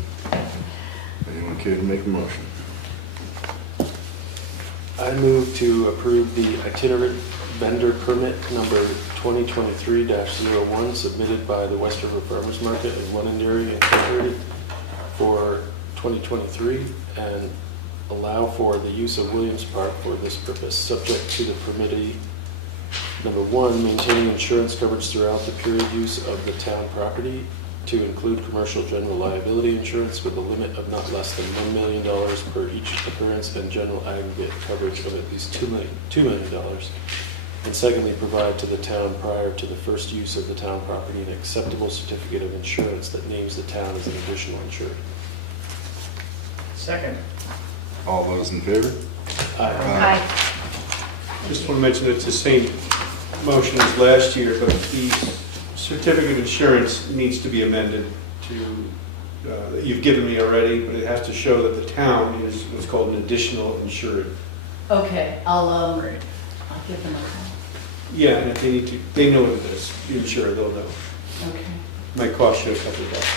Anyone care to make a motion? I move to approve the itinerant vendor permit number 2023-01 submitted by the West River Farmers Market of Londonderry Incorporated for 2023 and allow for the use of Williams Park for this purpose, subject to the permittee, number one, maintaining insurance coverage throughout the period use of the town property to include commercial general liability insurance with a limit of not less than $1 million per each occurrence and general aggregate coverage of at least $2 million. And secondly, provide to the town prior to the first use of the town property an acceptable certificate of insurance that names the town as an additional insured. Second. All those in favor? Aye. Just want to mention it's the same motion as last year, but the certificate of insurance needs to be amended to, you've given me already, but it has to show that the town is what's called an additional insured. Okay, I'll give them a call. Yeah, and if they need to, they know what it is, the insurer, they'll know. Okay. Might cost you a couple of bucks.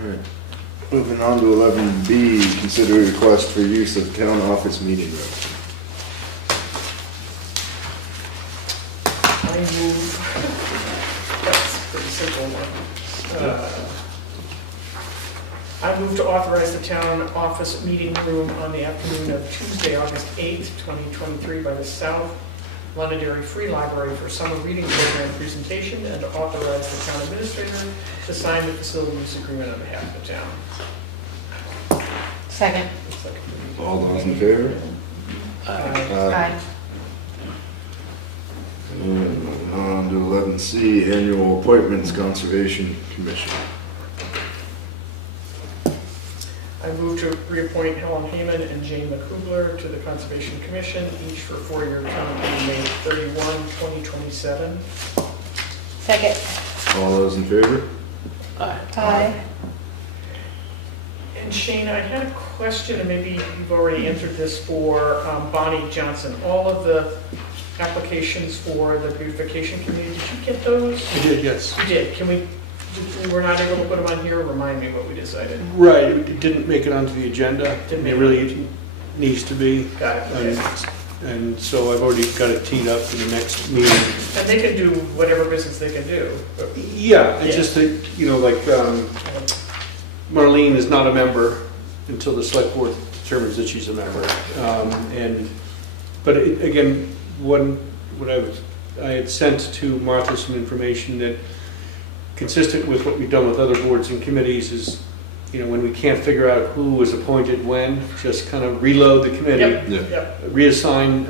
Alright. Moving on to 11B, consider a request for use of town office meeting room. I move, that's a pretty simple one. I move to authorize the town office meeting room on the afternoon of Tuesday, August 8th, 2023 by the South Londonderry Free Library for summer reading program presentation and to authorize the town administrator to sign the facility use agreement on behalf of the town. Second. All those in favor? Aye. And moving on to 11C, annual appointments, Conservation Commission. I move to reappoint Helen Heyman and Jane McCougler to the Conservation Commission, each for a 4-year term ending May 31, 2027. Second. All those in favor? Aye. And Shane, I had a question, and maybe you've already answered this for Bonnie Johnson. All of the applications for the beautification committee, did you get those? I did, yes. You did. We were not able to put them on here. Remind me what we decided. Right, it didn't make it onto the agenda. Didn't It make really needs to be. Got it. Okay. And so I've already got it teed up for the next meeting. And they can do whatever business they can do. But Yeah, it's just that, like Marlene is not a member until the select board determines that she's a member. But again, what I had sent to Martha some information that consistent with what we've done with other boards and committees is, when we can't figure out who was appointed when, just kind of reload the committee. Yep. Reassign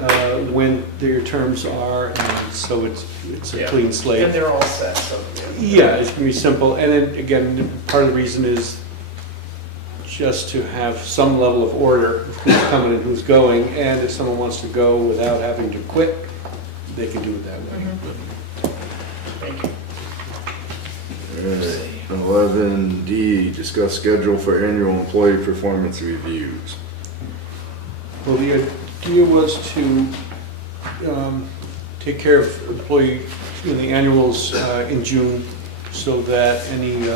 when their terms are, and so it's a Yeah. clean slate. And they're all set, so. Yeah, it's gonna be simple, and then again, part of the reason is just to have some level of order of who's coming and who's going, and if someone wants to go without having to quit, they can do it that way. Thank you. Alright. 11D, discuss schedule for annual employee performance reviews. Well, the idea was to take care of employee, the annuals in June, so that any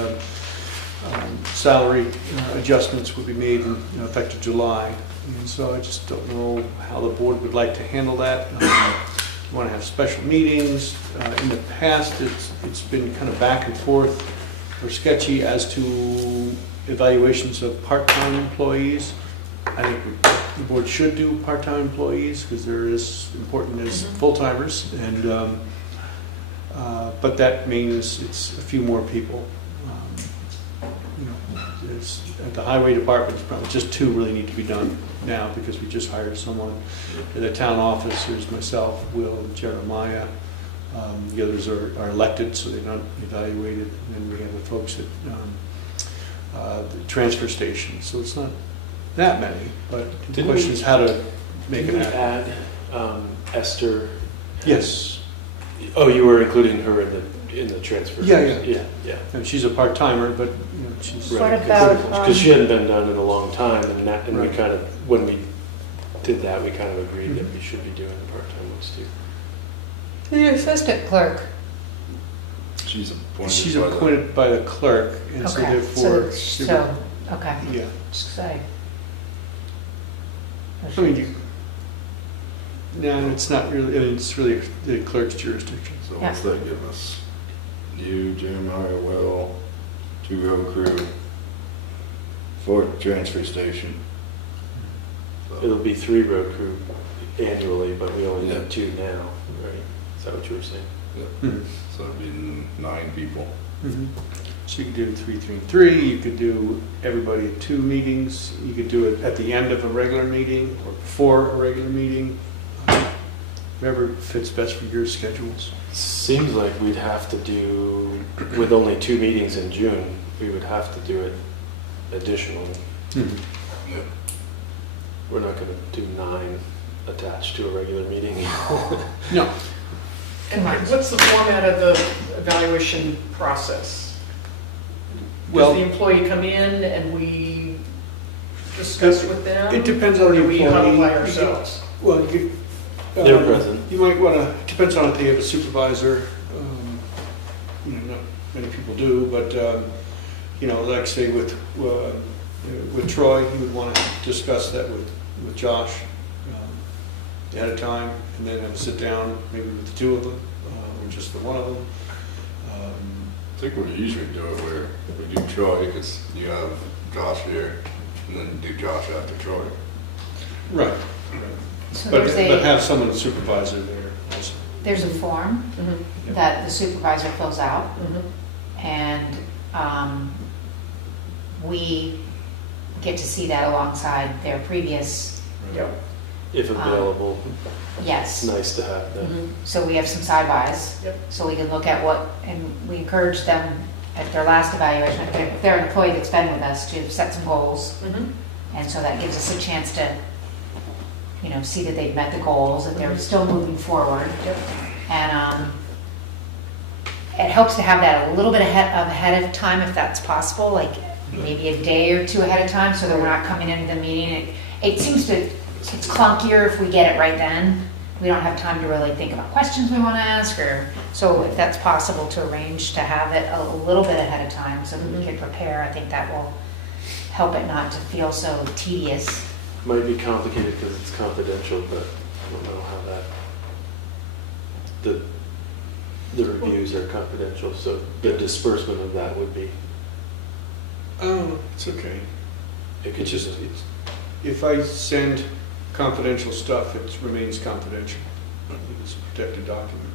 salary adjustments would be made in effective July. And so I just don't know how the board would like to handle that. you want to have special meetings. In the past, it's been kind of back and forth or sketchy as to evaluations of part-time employees. I think the board should do part-time employees because they're as important as full-timers, and but that means it's a few more people. You know, at the highway department, it's probably just 2 really need to be done now because we just hired someone. In the town office, there's myself, Will, and Jeremiah. The others are elected, so they're not evaluated. And then we have the folks at the transfer station. So it's not that many, but the question is how to make it happen. Add Esther. Yes. Oh, you were including her in the transfer. Yeah. Yeah. And she's a part-timer, but you know, she's What about, because she hadn't been done in a long time, and we kind of, when we did that, we kind of agreed that we should be doing the part-time ones too. the assistant clerk? She's She's appointed appointed by the clerk, and so Okay, therefore, so, okay. yeah. Say. I mean, no, it's not really. I mean, it's really the clerk's jurisdiction. So what's that give us? You, Jeremiah, Will, 2 road crew, 4 transfer station. So, It'll be 3 road crew annually, but we only have 2 now, right? Is that what you were saying? yeah. So it'd be 9 people. Mm-hmm. So you could do 3, 3, and 3. You could do everybody at 2 meetings. You could do it at the end of a regular meeting or before a regular meeting. Whatever fits best for your schedules. Seems like we'd have to do, with only 2 meetings in June, we would have to do it additionally. Mm-hmm. Yeah. We're not going to do 9 attached to a regular meeting. No. And what's the format of the evaluation process? Well, Does the employee come in and we discuss with them? it depends on Or the do we employee. huddle by ourselves? Well, They're present. You might want to, depends on if they have a supervisor. You know, not many people do, but, you know, like say with Troy, you would want to discuss that with Josh ahead of time, and then have a sit down, maybe with the 2 of them, or just the one of them. I think we usually do it where we do Troy because you have Josh here, and then do Josh after Troy. Right. So But there's have someone supervisor there also. there's a form Mhm. that the supervisor fills out, Mhm. and we get to see that alongside their previous, Yep. If available, yes. it's nice to have that. Mhm. So we have some side-bys, Yep. so we can look at what, and we encourage them at their last evaluation, if they're an employee that's been with us, to set some goals. Mhm. And so that gives us a chance to, you know, see that they've met the goals, that they're still moving forward. Yep. And it helps to have that a little bit ahead of time if that's possible, like maybe a day or 2 ahead of time, so that we're not coming into the meeting. It seems to, it's clunkier if we get it right then. We don't have time to really think about questions we want to ask, or, so if that's possible to arrange to have it a little bit ahead of time so that we can prepare, I think that will help it not to feel so tedious. Might be complicated because it's confidential, but I don't know how that, the reviews are confidential, so the disbursement of that would be, Oh, it's okay. it could just, If I send confidential stuff, it remains confidential. It's a protected document.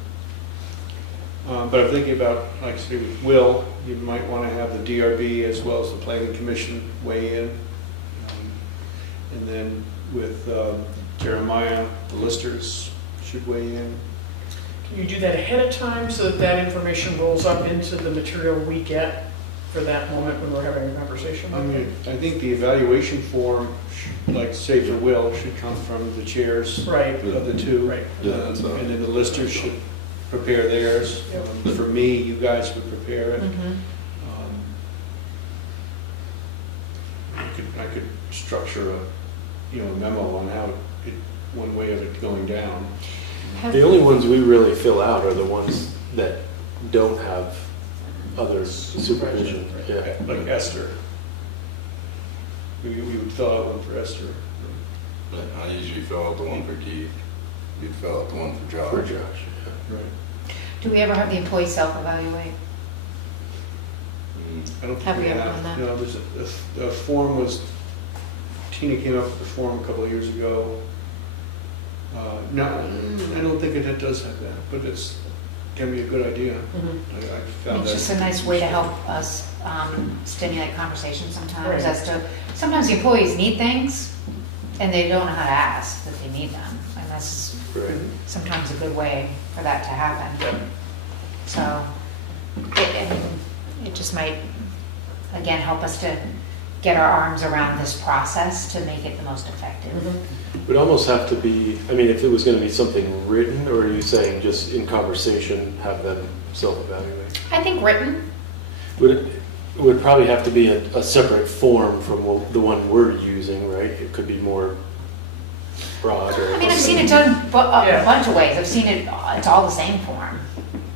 But I'm thinking about, like I say, with Will, you might want to have the DRB as well as the Planning Commission weigh in. And then with Jeremiah, the listers should weigh in. Can you do that ahead of time so that that information rolls up into the material we get for that moment when we're having a conversation? I mean, I think the evaluation form, like say for Will, should come from the chairs Right. of the 2. Right. Yeah, that's all. And then the listers should prepare theirs. Yep. For me, you guys would prepare it. Mm-hmm. I could structure a memo on how one way of it going down. the only ones we really fill out are the ones that don't have other supervision. Yeah. Like Esther. We would fill out one for Esther. But I usually fill out the one for Keith. you'd fill out the one for Josh. For Josh. Right. Do we ever have the employees self-evaluate? I don't think Have we we ever have. done that? No, there's a form was, Tina came up with the form a couple of years ago. No, I don't think it does have that, but it's, can be a good idea. I found It's that. just a nice way to help us stimulate conversation sometimes Right. as to, sometimes the employees need things and they don't know how to ask that they need them. And that's Right. sometimes a good way for that to happen. So it just might, again, help us to get our arms around this process to make it the most effective. It would almost have to be, I mean, if it was going to be something written, or are you saying just in conversation, have them self-evaluate? I think written, It would probably have to be a separate form from the one we're using, right? It could be more broad or. I mean, I've seen it done a Yeah. bunch of ways. I've seen it, it's all the same form.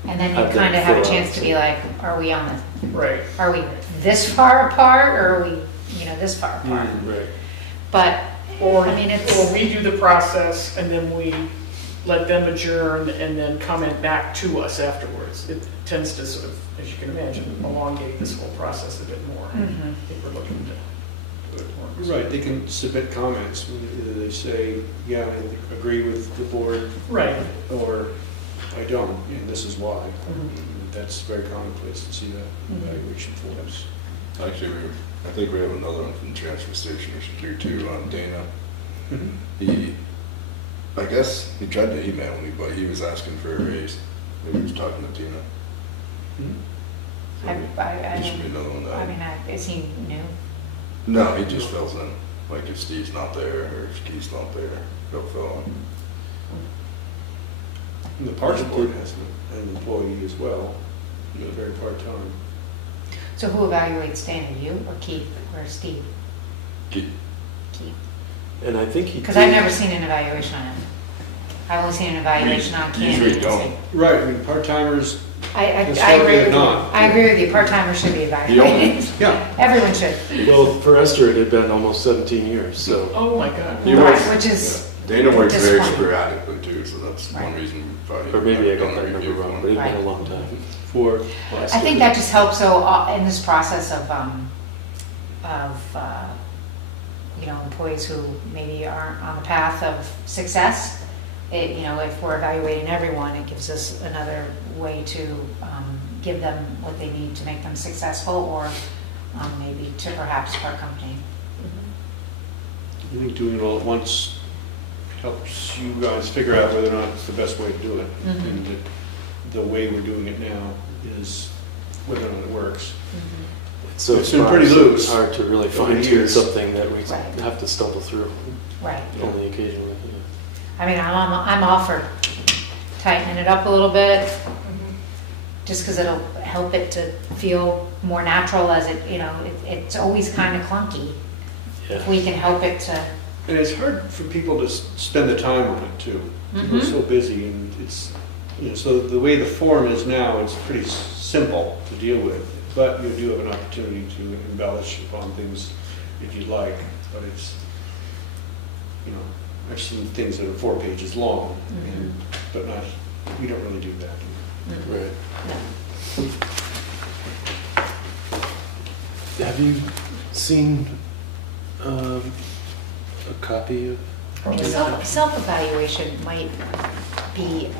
And then you Have them kind of have a fill chance out to be like, are we on the, Right. are we this far apart or are we, this far apart? Right. But, Or, I mean, it's- or we do the process and then we let them adjourn and then comment back to us afterwards. It tends to sort of, as you can imagine, elongate this whole process a bit more. I think we're looking to do it more. Right, they can submit comments. Either they say, yeah, I agree with the board, Right. or I don't, and this is why. That's very commonplace to see that evaluation forms. Actually, I think we have another one from the transfer station we should do too, on Dana. I guess he tried to email me, but he was asking for a raise. Maybe he was talking to Tina. He should be another one I that. mean, is he new? No, he just fills in. Like if Steve's not there or if Keith's not there, he'll fill in. And the Parks Board has an employee as well, very part-time. So who evaluates Dana, you or Keith or Steve? Keith. Keith. And I think he. Because I've never seen an evaluation on him. I've only seen an evaluation on Usually candidates. don't. Right, I mean, part-timers, I Historically agree with you. not. I agree with you. Part-timers should be evaluated. yeah. Everyone should. Well, for Esther, it had been almost 17 years, so. Oh, my God. He Right, works- which is Dana works very disappointing. sporadically too, so that's one Right. reason we probably. Or maybe I got don't that review number wrong, one. but it'd been a Right. long time. For I think that just helps, so in this process of employees who maybe aren't on the path of success, if we're evaluating everyone, it gives us another way to give them what they need to make them successful, or maybe to perhaps part company. I think doing it all at once helps you guys figure out whether or not it's the best way to do it. And that the way we're doing it now is whether or not it works. So It's been pretty so loose It's hard to really over fine the tune years. something that we Right. have to stumble through Right. only occasionally. I mean, I'm all for tightening it up a little bit, just because it'll help it to feel more natural as it's always kind of clunky. Yeah. If we can help it to, And it's hard for people to spend the time on it too. People are so busy, and it's, so the way the form is now, it's pretty simple to deal with. But you do have an opportunity to embellish upon things if you'd like. But it's, I've seen things that are 4 pages long, but not, we don't really do that. Right. Have you seen a copy of? I mean, self-evaluation might be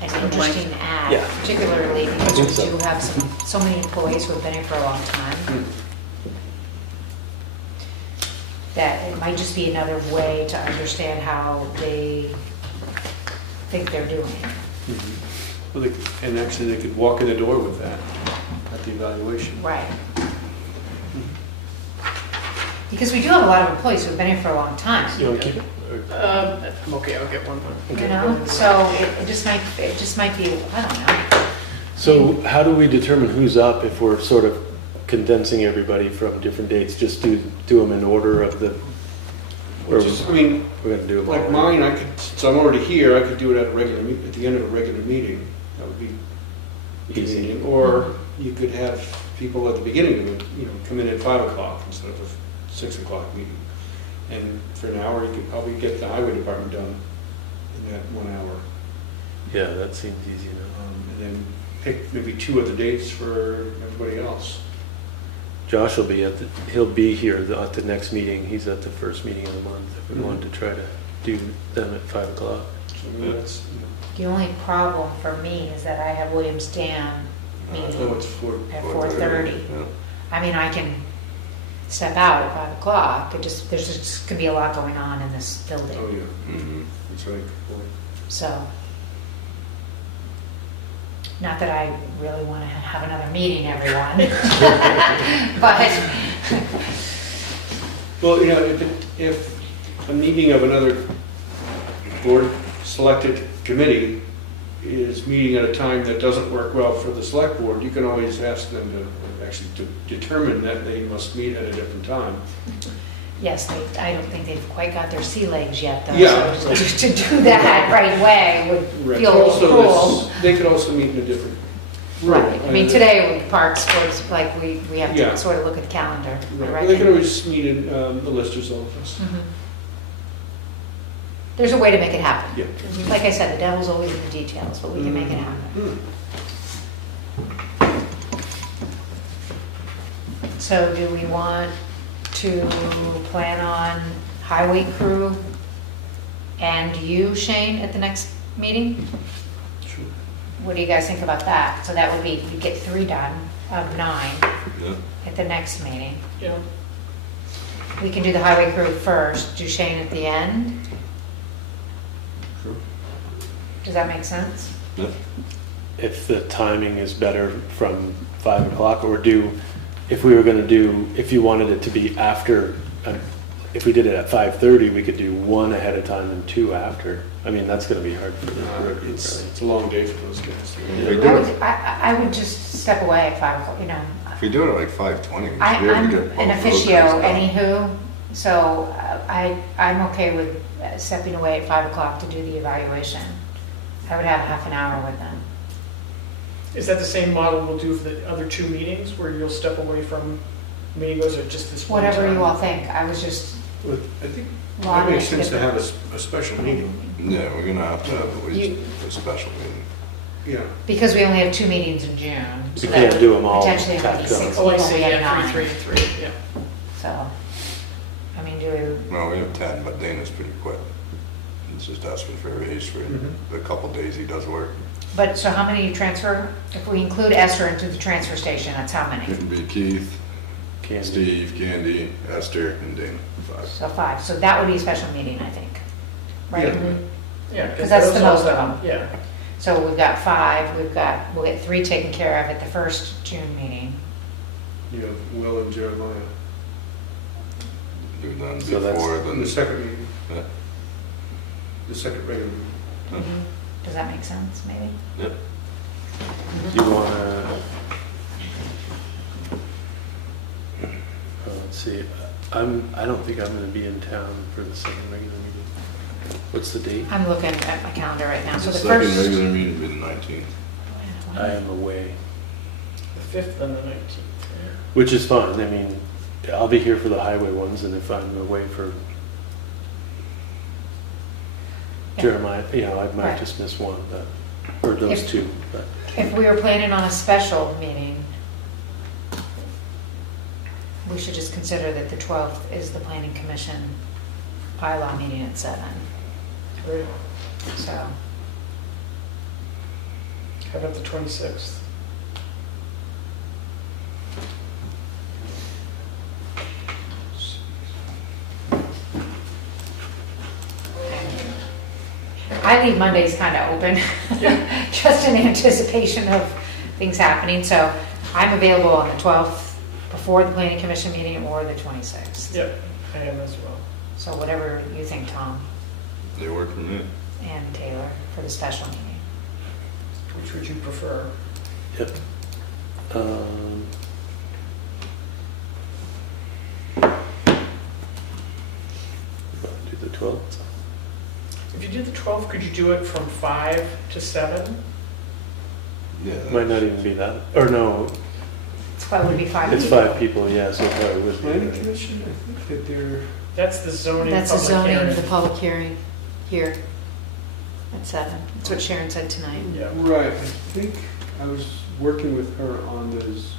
an interesting ad, Yeah. particularly I because think we so. do have so many employees who have been here for a long time. That it might just be another way to understand how they think they're doing. Well, and actually, they could walk in the door with that at the evaluation. Right. Because we do have a lot of employees who've been here for a long time. You want to keep it? I'm okay, I'll get one more. So it just might be, I don't know. So how do we determine who's up if we're sort of condensing everybody from different dates? Just do them in order of the, or Which is, I mean, we're going to do them all? like mine, I could, so I'm already here, I could do it at at the end of a regular meeting. That would be Easy. convenient. Or you could have people at the beginning of it, come in at 5 o'clock instead of a 6 o'clock meeting. And for an hour, you could probably get the highway department done in that 1 hour. Yeah, that seems easy enough. And then pick maybe 2 other dates for everybody else. Josh will be he'll be here at the next meeting. He's at the first meeting of the month. If we wanted to try to do them at 5 o'clock. So that's, The only problem for me is that I have Williams Dam meeting oh, it's 4. at 4:30. Yeah. I mean, I can step out at 5 o'clock, there's just gonna be a lot going on in this Oh, building, yeah. Mhm. That's right. so. Not that I really wanna have another meeting, everyone. But, Well, you know, if a meeting of another board-selected committee is meeting at a time that doesn't work well for the select board, you can always ask them to actually to determine that they must meet at a different time. yes, I don't think they've quite got their sea legs yet, though. Yeah. So to do that right away would Right. feel a little Also, cruel. they could also meet in a different. Right, I mean, today with parks, was like, we have Yeah. to sort of look at the calendar. Right. They could always meet in the Lister's office. Mhm. There's a way to make it happen. Yeah. Like I said, the devil's always in the details, but we can make it happen. Mm. So do we want to plan on highway crew and you, Shane, at the next meeting? Sure. What do you guys think about that? So that would be, you get 3 done of 9 Yeah. at the next meeting. Yeah. We can do the highway crew first, do Shane at the end. Sure. Does that make sense? Yep. If the timing is better from 5 o'clock, or if we were going to if you wanted it to be after, if we did it at 5:30, we could do 1 ahead of time and 2 after. I mean, that's going to be hard for the It's a long day for those guys. We do it- I would just step away at 5 o'clock, you know. If we do it at like 5:20, we should be I'm able to get both an of those officio guys done. anywho, so I'm okay with stepping away at 5 o'clock to do the evaluation. I would have half an hour with them. Is that the same model we'll do for the other 2 meetings, where you'll step away from meetings, or just this one time? Whatever you all think, I was just, But I think Well, it makes I'm sense to have a special meeting. Yeah, we're gonna have to have at least You- a special meeting. Yeah. because we only have 2 meetings in June. We so can't that do them all Potentially it might be tacked on. 6 Oh, I people, see, we have yeah, 9. 3, 3, 3, yeah. So, I mean, do Well, we have 10, but Dana's pretty quick. He's just asking for a raise for the couple days he does work. but, so how many you transfer? If we include Esther into the transfer station, that's how many? It would be Keith, Candy. Steve, Candy, Esther, and Dana. 5. So 5, so that would be a special meeting, I think. Right? Yeah. Yeah, 'Cause that's the those all most of done. Yeah. So we've got 5, we'll get 3 taken care of at the first June meeting. You have Will and Jeremiah. Do them So that's- before, In then the second meeting, Yeah. the second regular meeting. Does that make sense, maybe? Yep. Do you want to, let's see, I don't think I'm going to be in town for the second regular meeting. What's the date? I'm looking at my calendar right now, so the the second first. regular meeting will be the 19th. I am away, The 5th and the 19th. which is fine. I mean, I'll be here for the highway ones, and if I'm away for Yeah. Jeremiah, I might Right. just miss one, but, or those If- 2, but. If we were planning on a special meeting, we should just consider that the 12th is the planning commission bylaw meeting at 7, Great. so. How about the 26th? I leave Mondays kind of open, just in anticipation of things happening, so I'm available on the 12th before the planning commission meeting or the 26th. Yep, I am as well. So whatever you think, Tom They work for me. and Taylor, for the special meeting. Which would you prefer? Yep. Do the 12th? If you did the 12th, could you do it from 5 to 7? Yeah. Might not even be that, or no, It's probably would be 5 it's people. 5 people, yeah, so it probably would Planning be. commission, I think that they're, That's the zoning That's the public zoning, hearing. the public hearing here. at 7. That's what Sharon said tonight. Yeah. Right, I think I was working with her on this,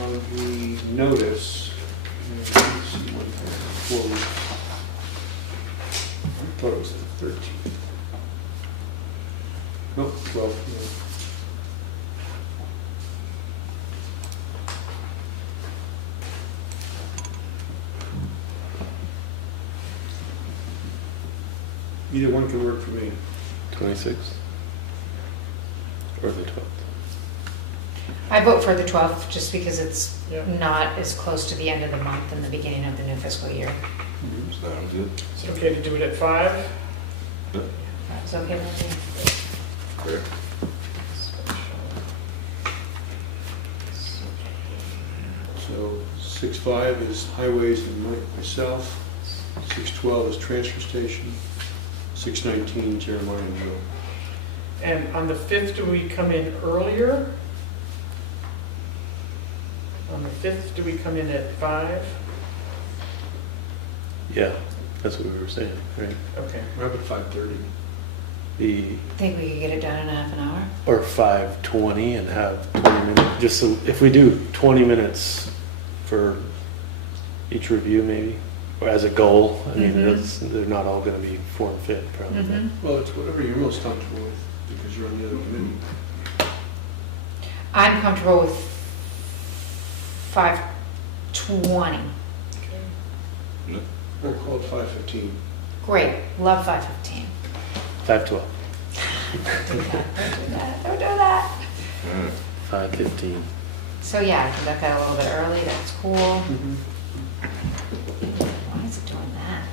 on the notice. And let's see what before we, I thought it was the 13th. Nope, 12th. Either one can work for me. 26th? Or the 12th? I vote for the 12th just because it's Yeah. not as close to the end of the month and the beginning of the new fiscal year. Sounds good. Is it okay to do it at 5? That's okay with me. Fair. So 6.5 is highways and myself. 6.12 is transfer station. 6.19 Jeremiah and Joe. And on the 5th, do we come in earlier? On the 5th, do we come in at 5? Yeah, that's what we were saying, right? Okay. We're up at 5:30. The, Think we could get it done in half an hour? or 5:20 and have 20 minutes, just so, if we do 20 minutes for each review maybe, or as a goal, I mean, they're not all gonna be form fit probably. but- Well, it's whatever you're most comfortable with, because you're on the other committee. I'm comfortable with 5:20. We'll call it 5:15. Great, love 5:15. 5:12, Don't do that, don't do that. 5:15. So yeah, I can duck out a little bit early, that's cool. Why is it doing that?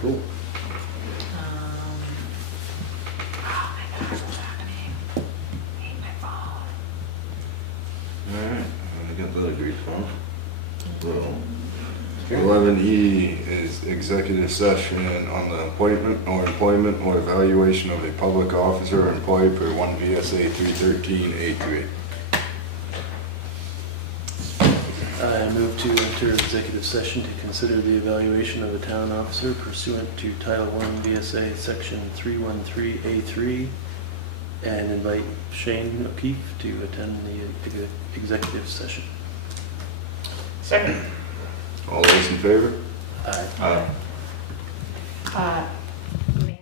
Cool. Oh my gosh, what's happening? I hate my phone. Alright, I got that agreed upon. So, 11E is executive session on the appointment or employment or evaluation of a public officer or employee per 1 VSA 313A3. I move to enter executive session to consider the evaluation of a town officer pursuant to Title I VSA Section 313A3 and invite Shane O'Keefe to attend the executive session. Second. All those in favor? Aye. Aye. Uh, may I-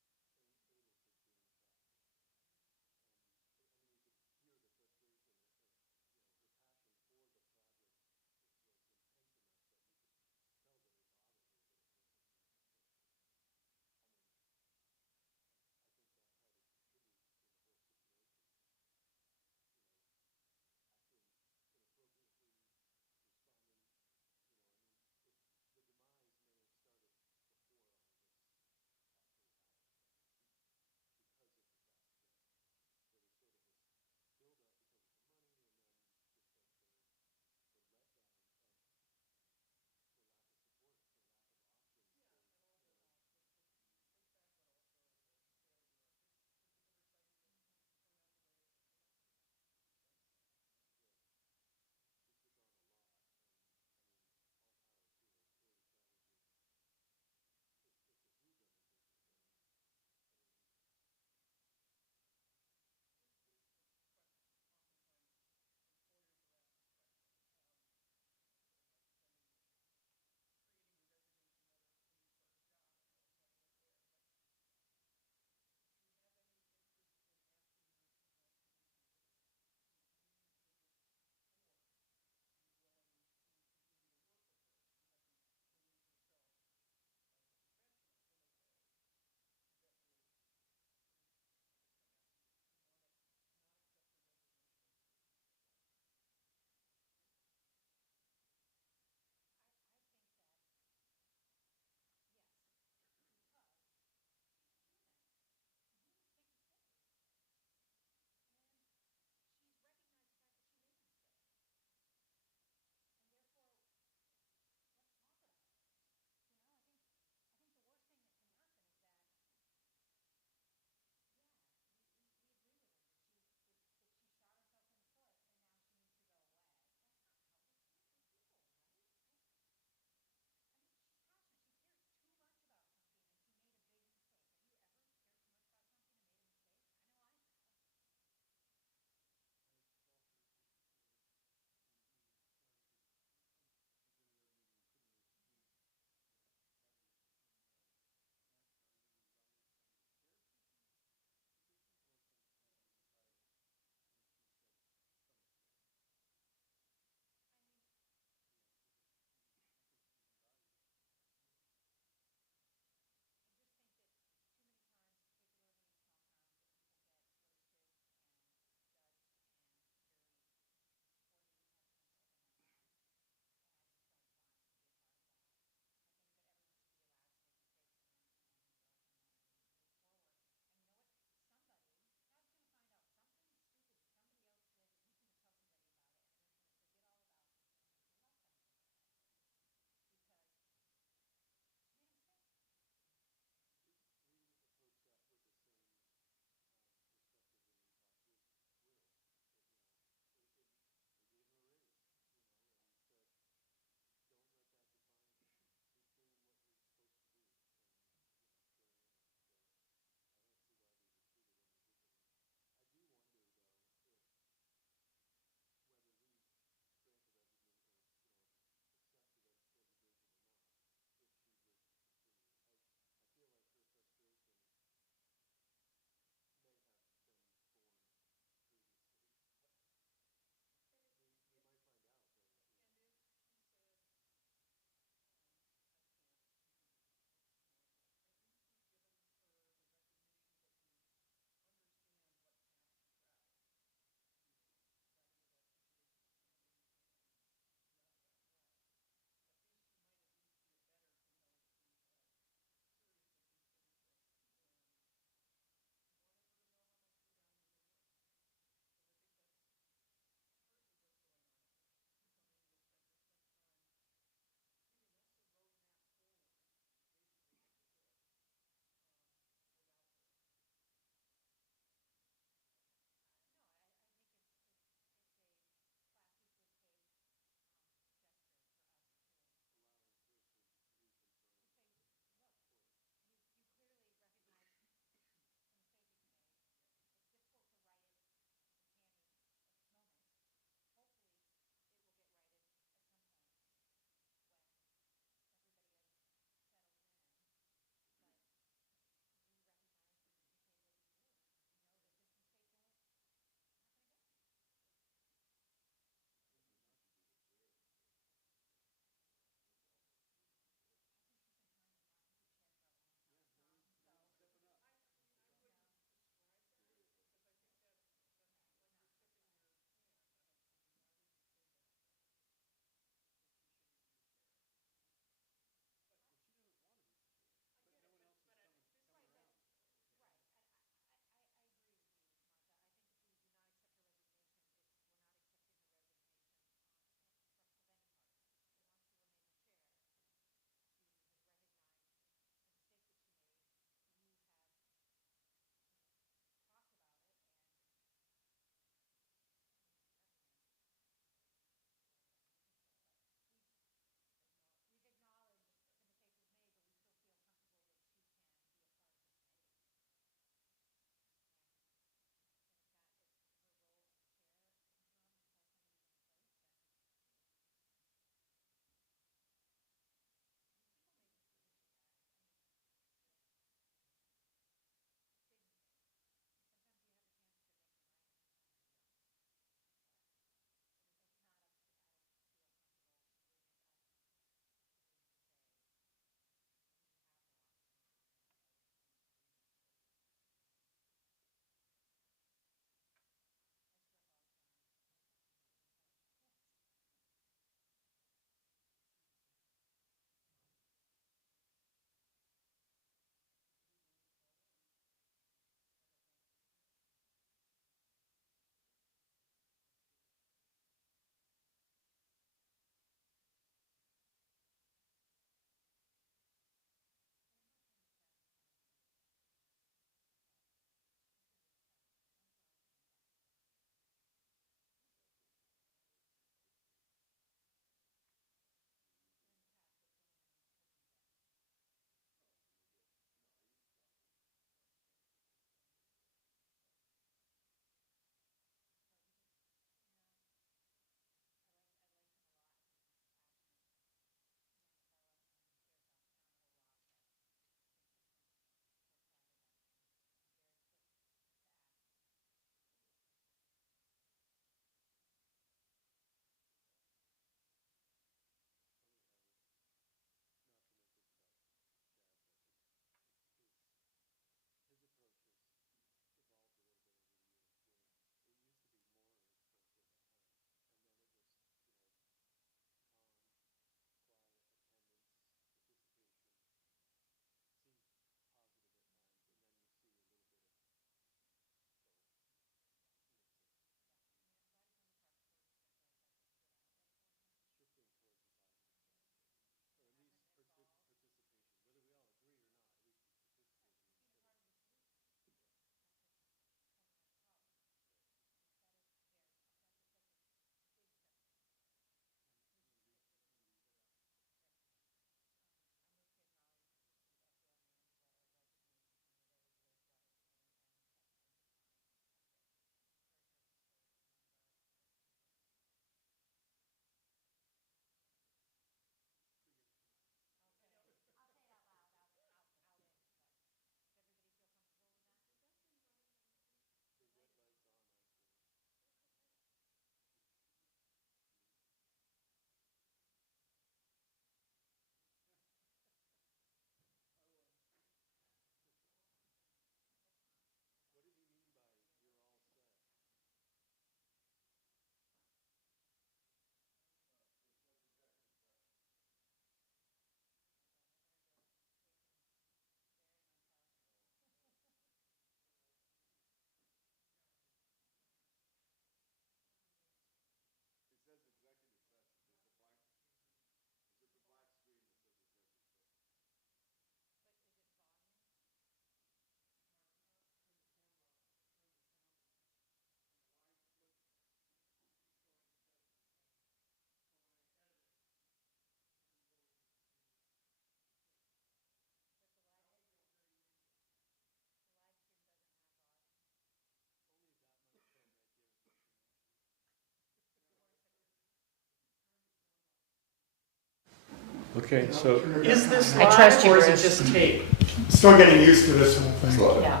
Okay, so Is this I trust live you, or is it Bruce. just tape? Still getting used to this whole thing. So, Yeah,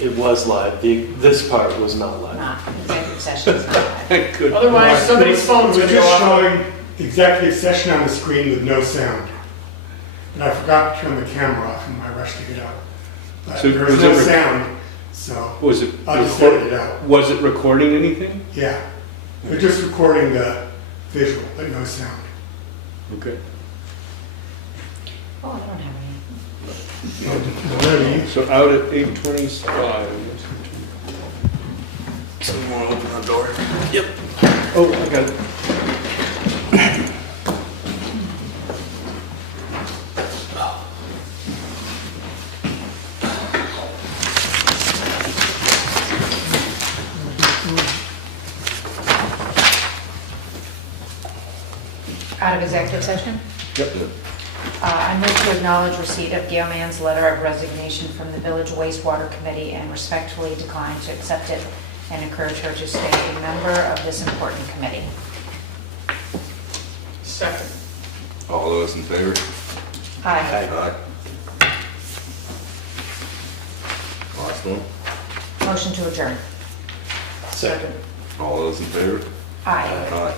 It was live. This part was not live. not, executive session is not live. Good. Otherwise, somebody's phone's We're gonna go just off. showing the executive session on the screen with no sound. And I forgot to turn the camera off in my rush to get out. But So there was was no it sound, so Was it, I'll just edit it out. was it recording anything? Yeah, they're just recording the visual, but no sound. Okay. Oh, I don't have any. Ready? So out at 8:25. someone wanna open the door? Oh, I got it. Out of executive session? Yep. I move to acknowledge receipt of Gail Mann's letter of resignation from the Village Wastewater Committee and respectfully decline to accept it and encourage her to stay a member of this important committee. Second. All those in favor? Aye. Aye. Last one. Motion to adjourn. Second. All those in favor? Aye. Aye.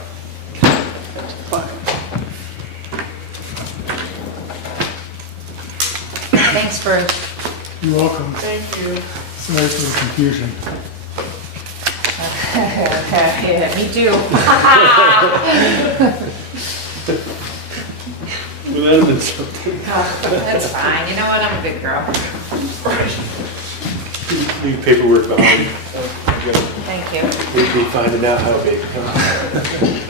Thanks, Bruce. You're welcome. Thank you. Sorry for the confusion. Yeah, me too. Well, that'd have been something. That's fine. You know what? I'm a good girl. Leave paperwork behind. Thank you. We'd be finding out how big.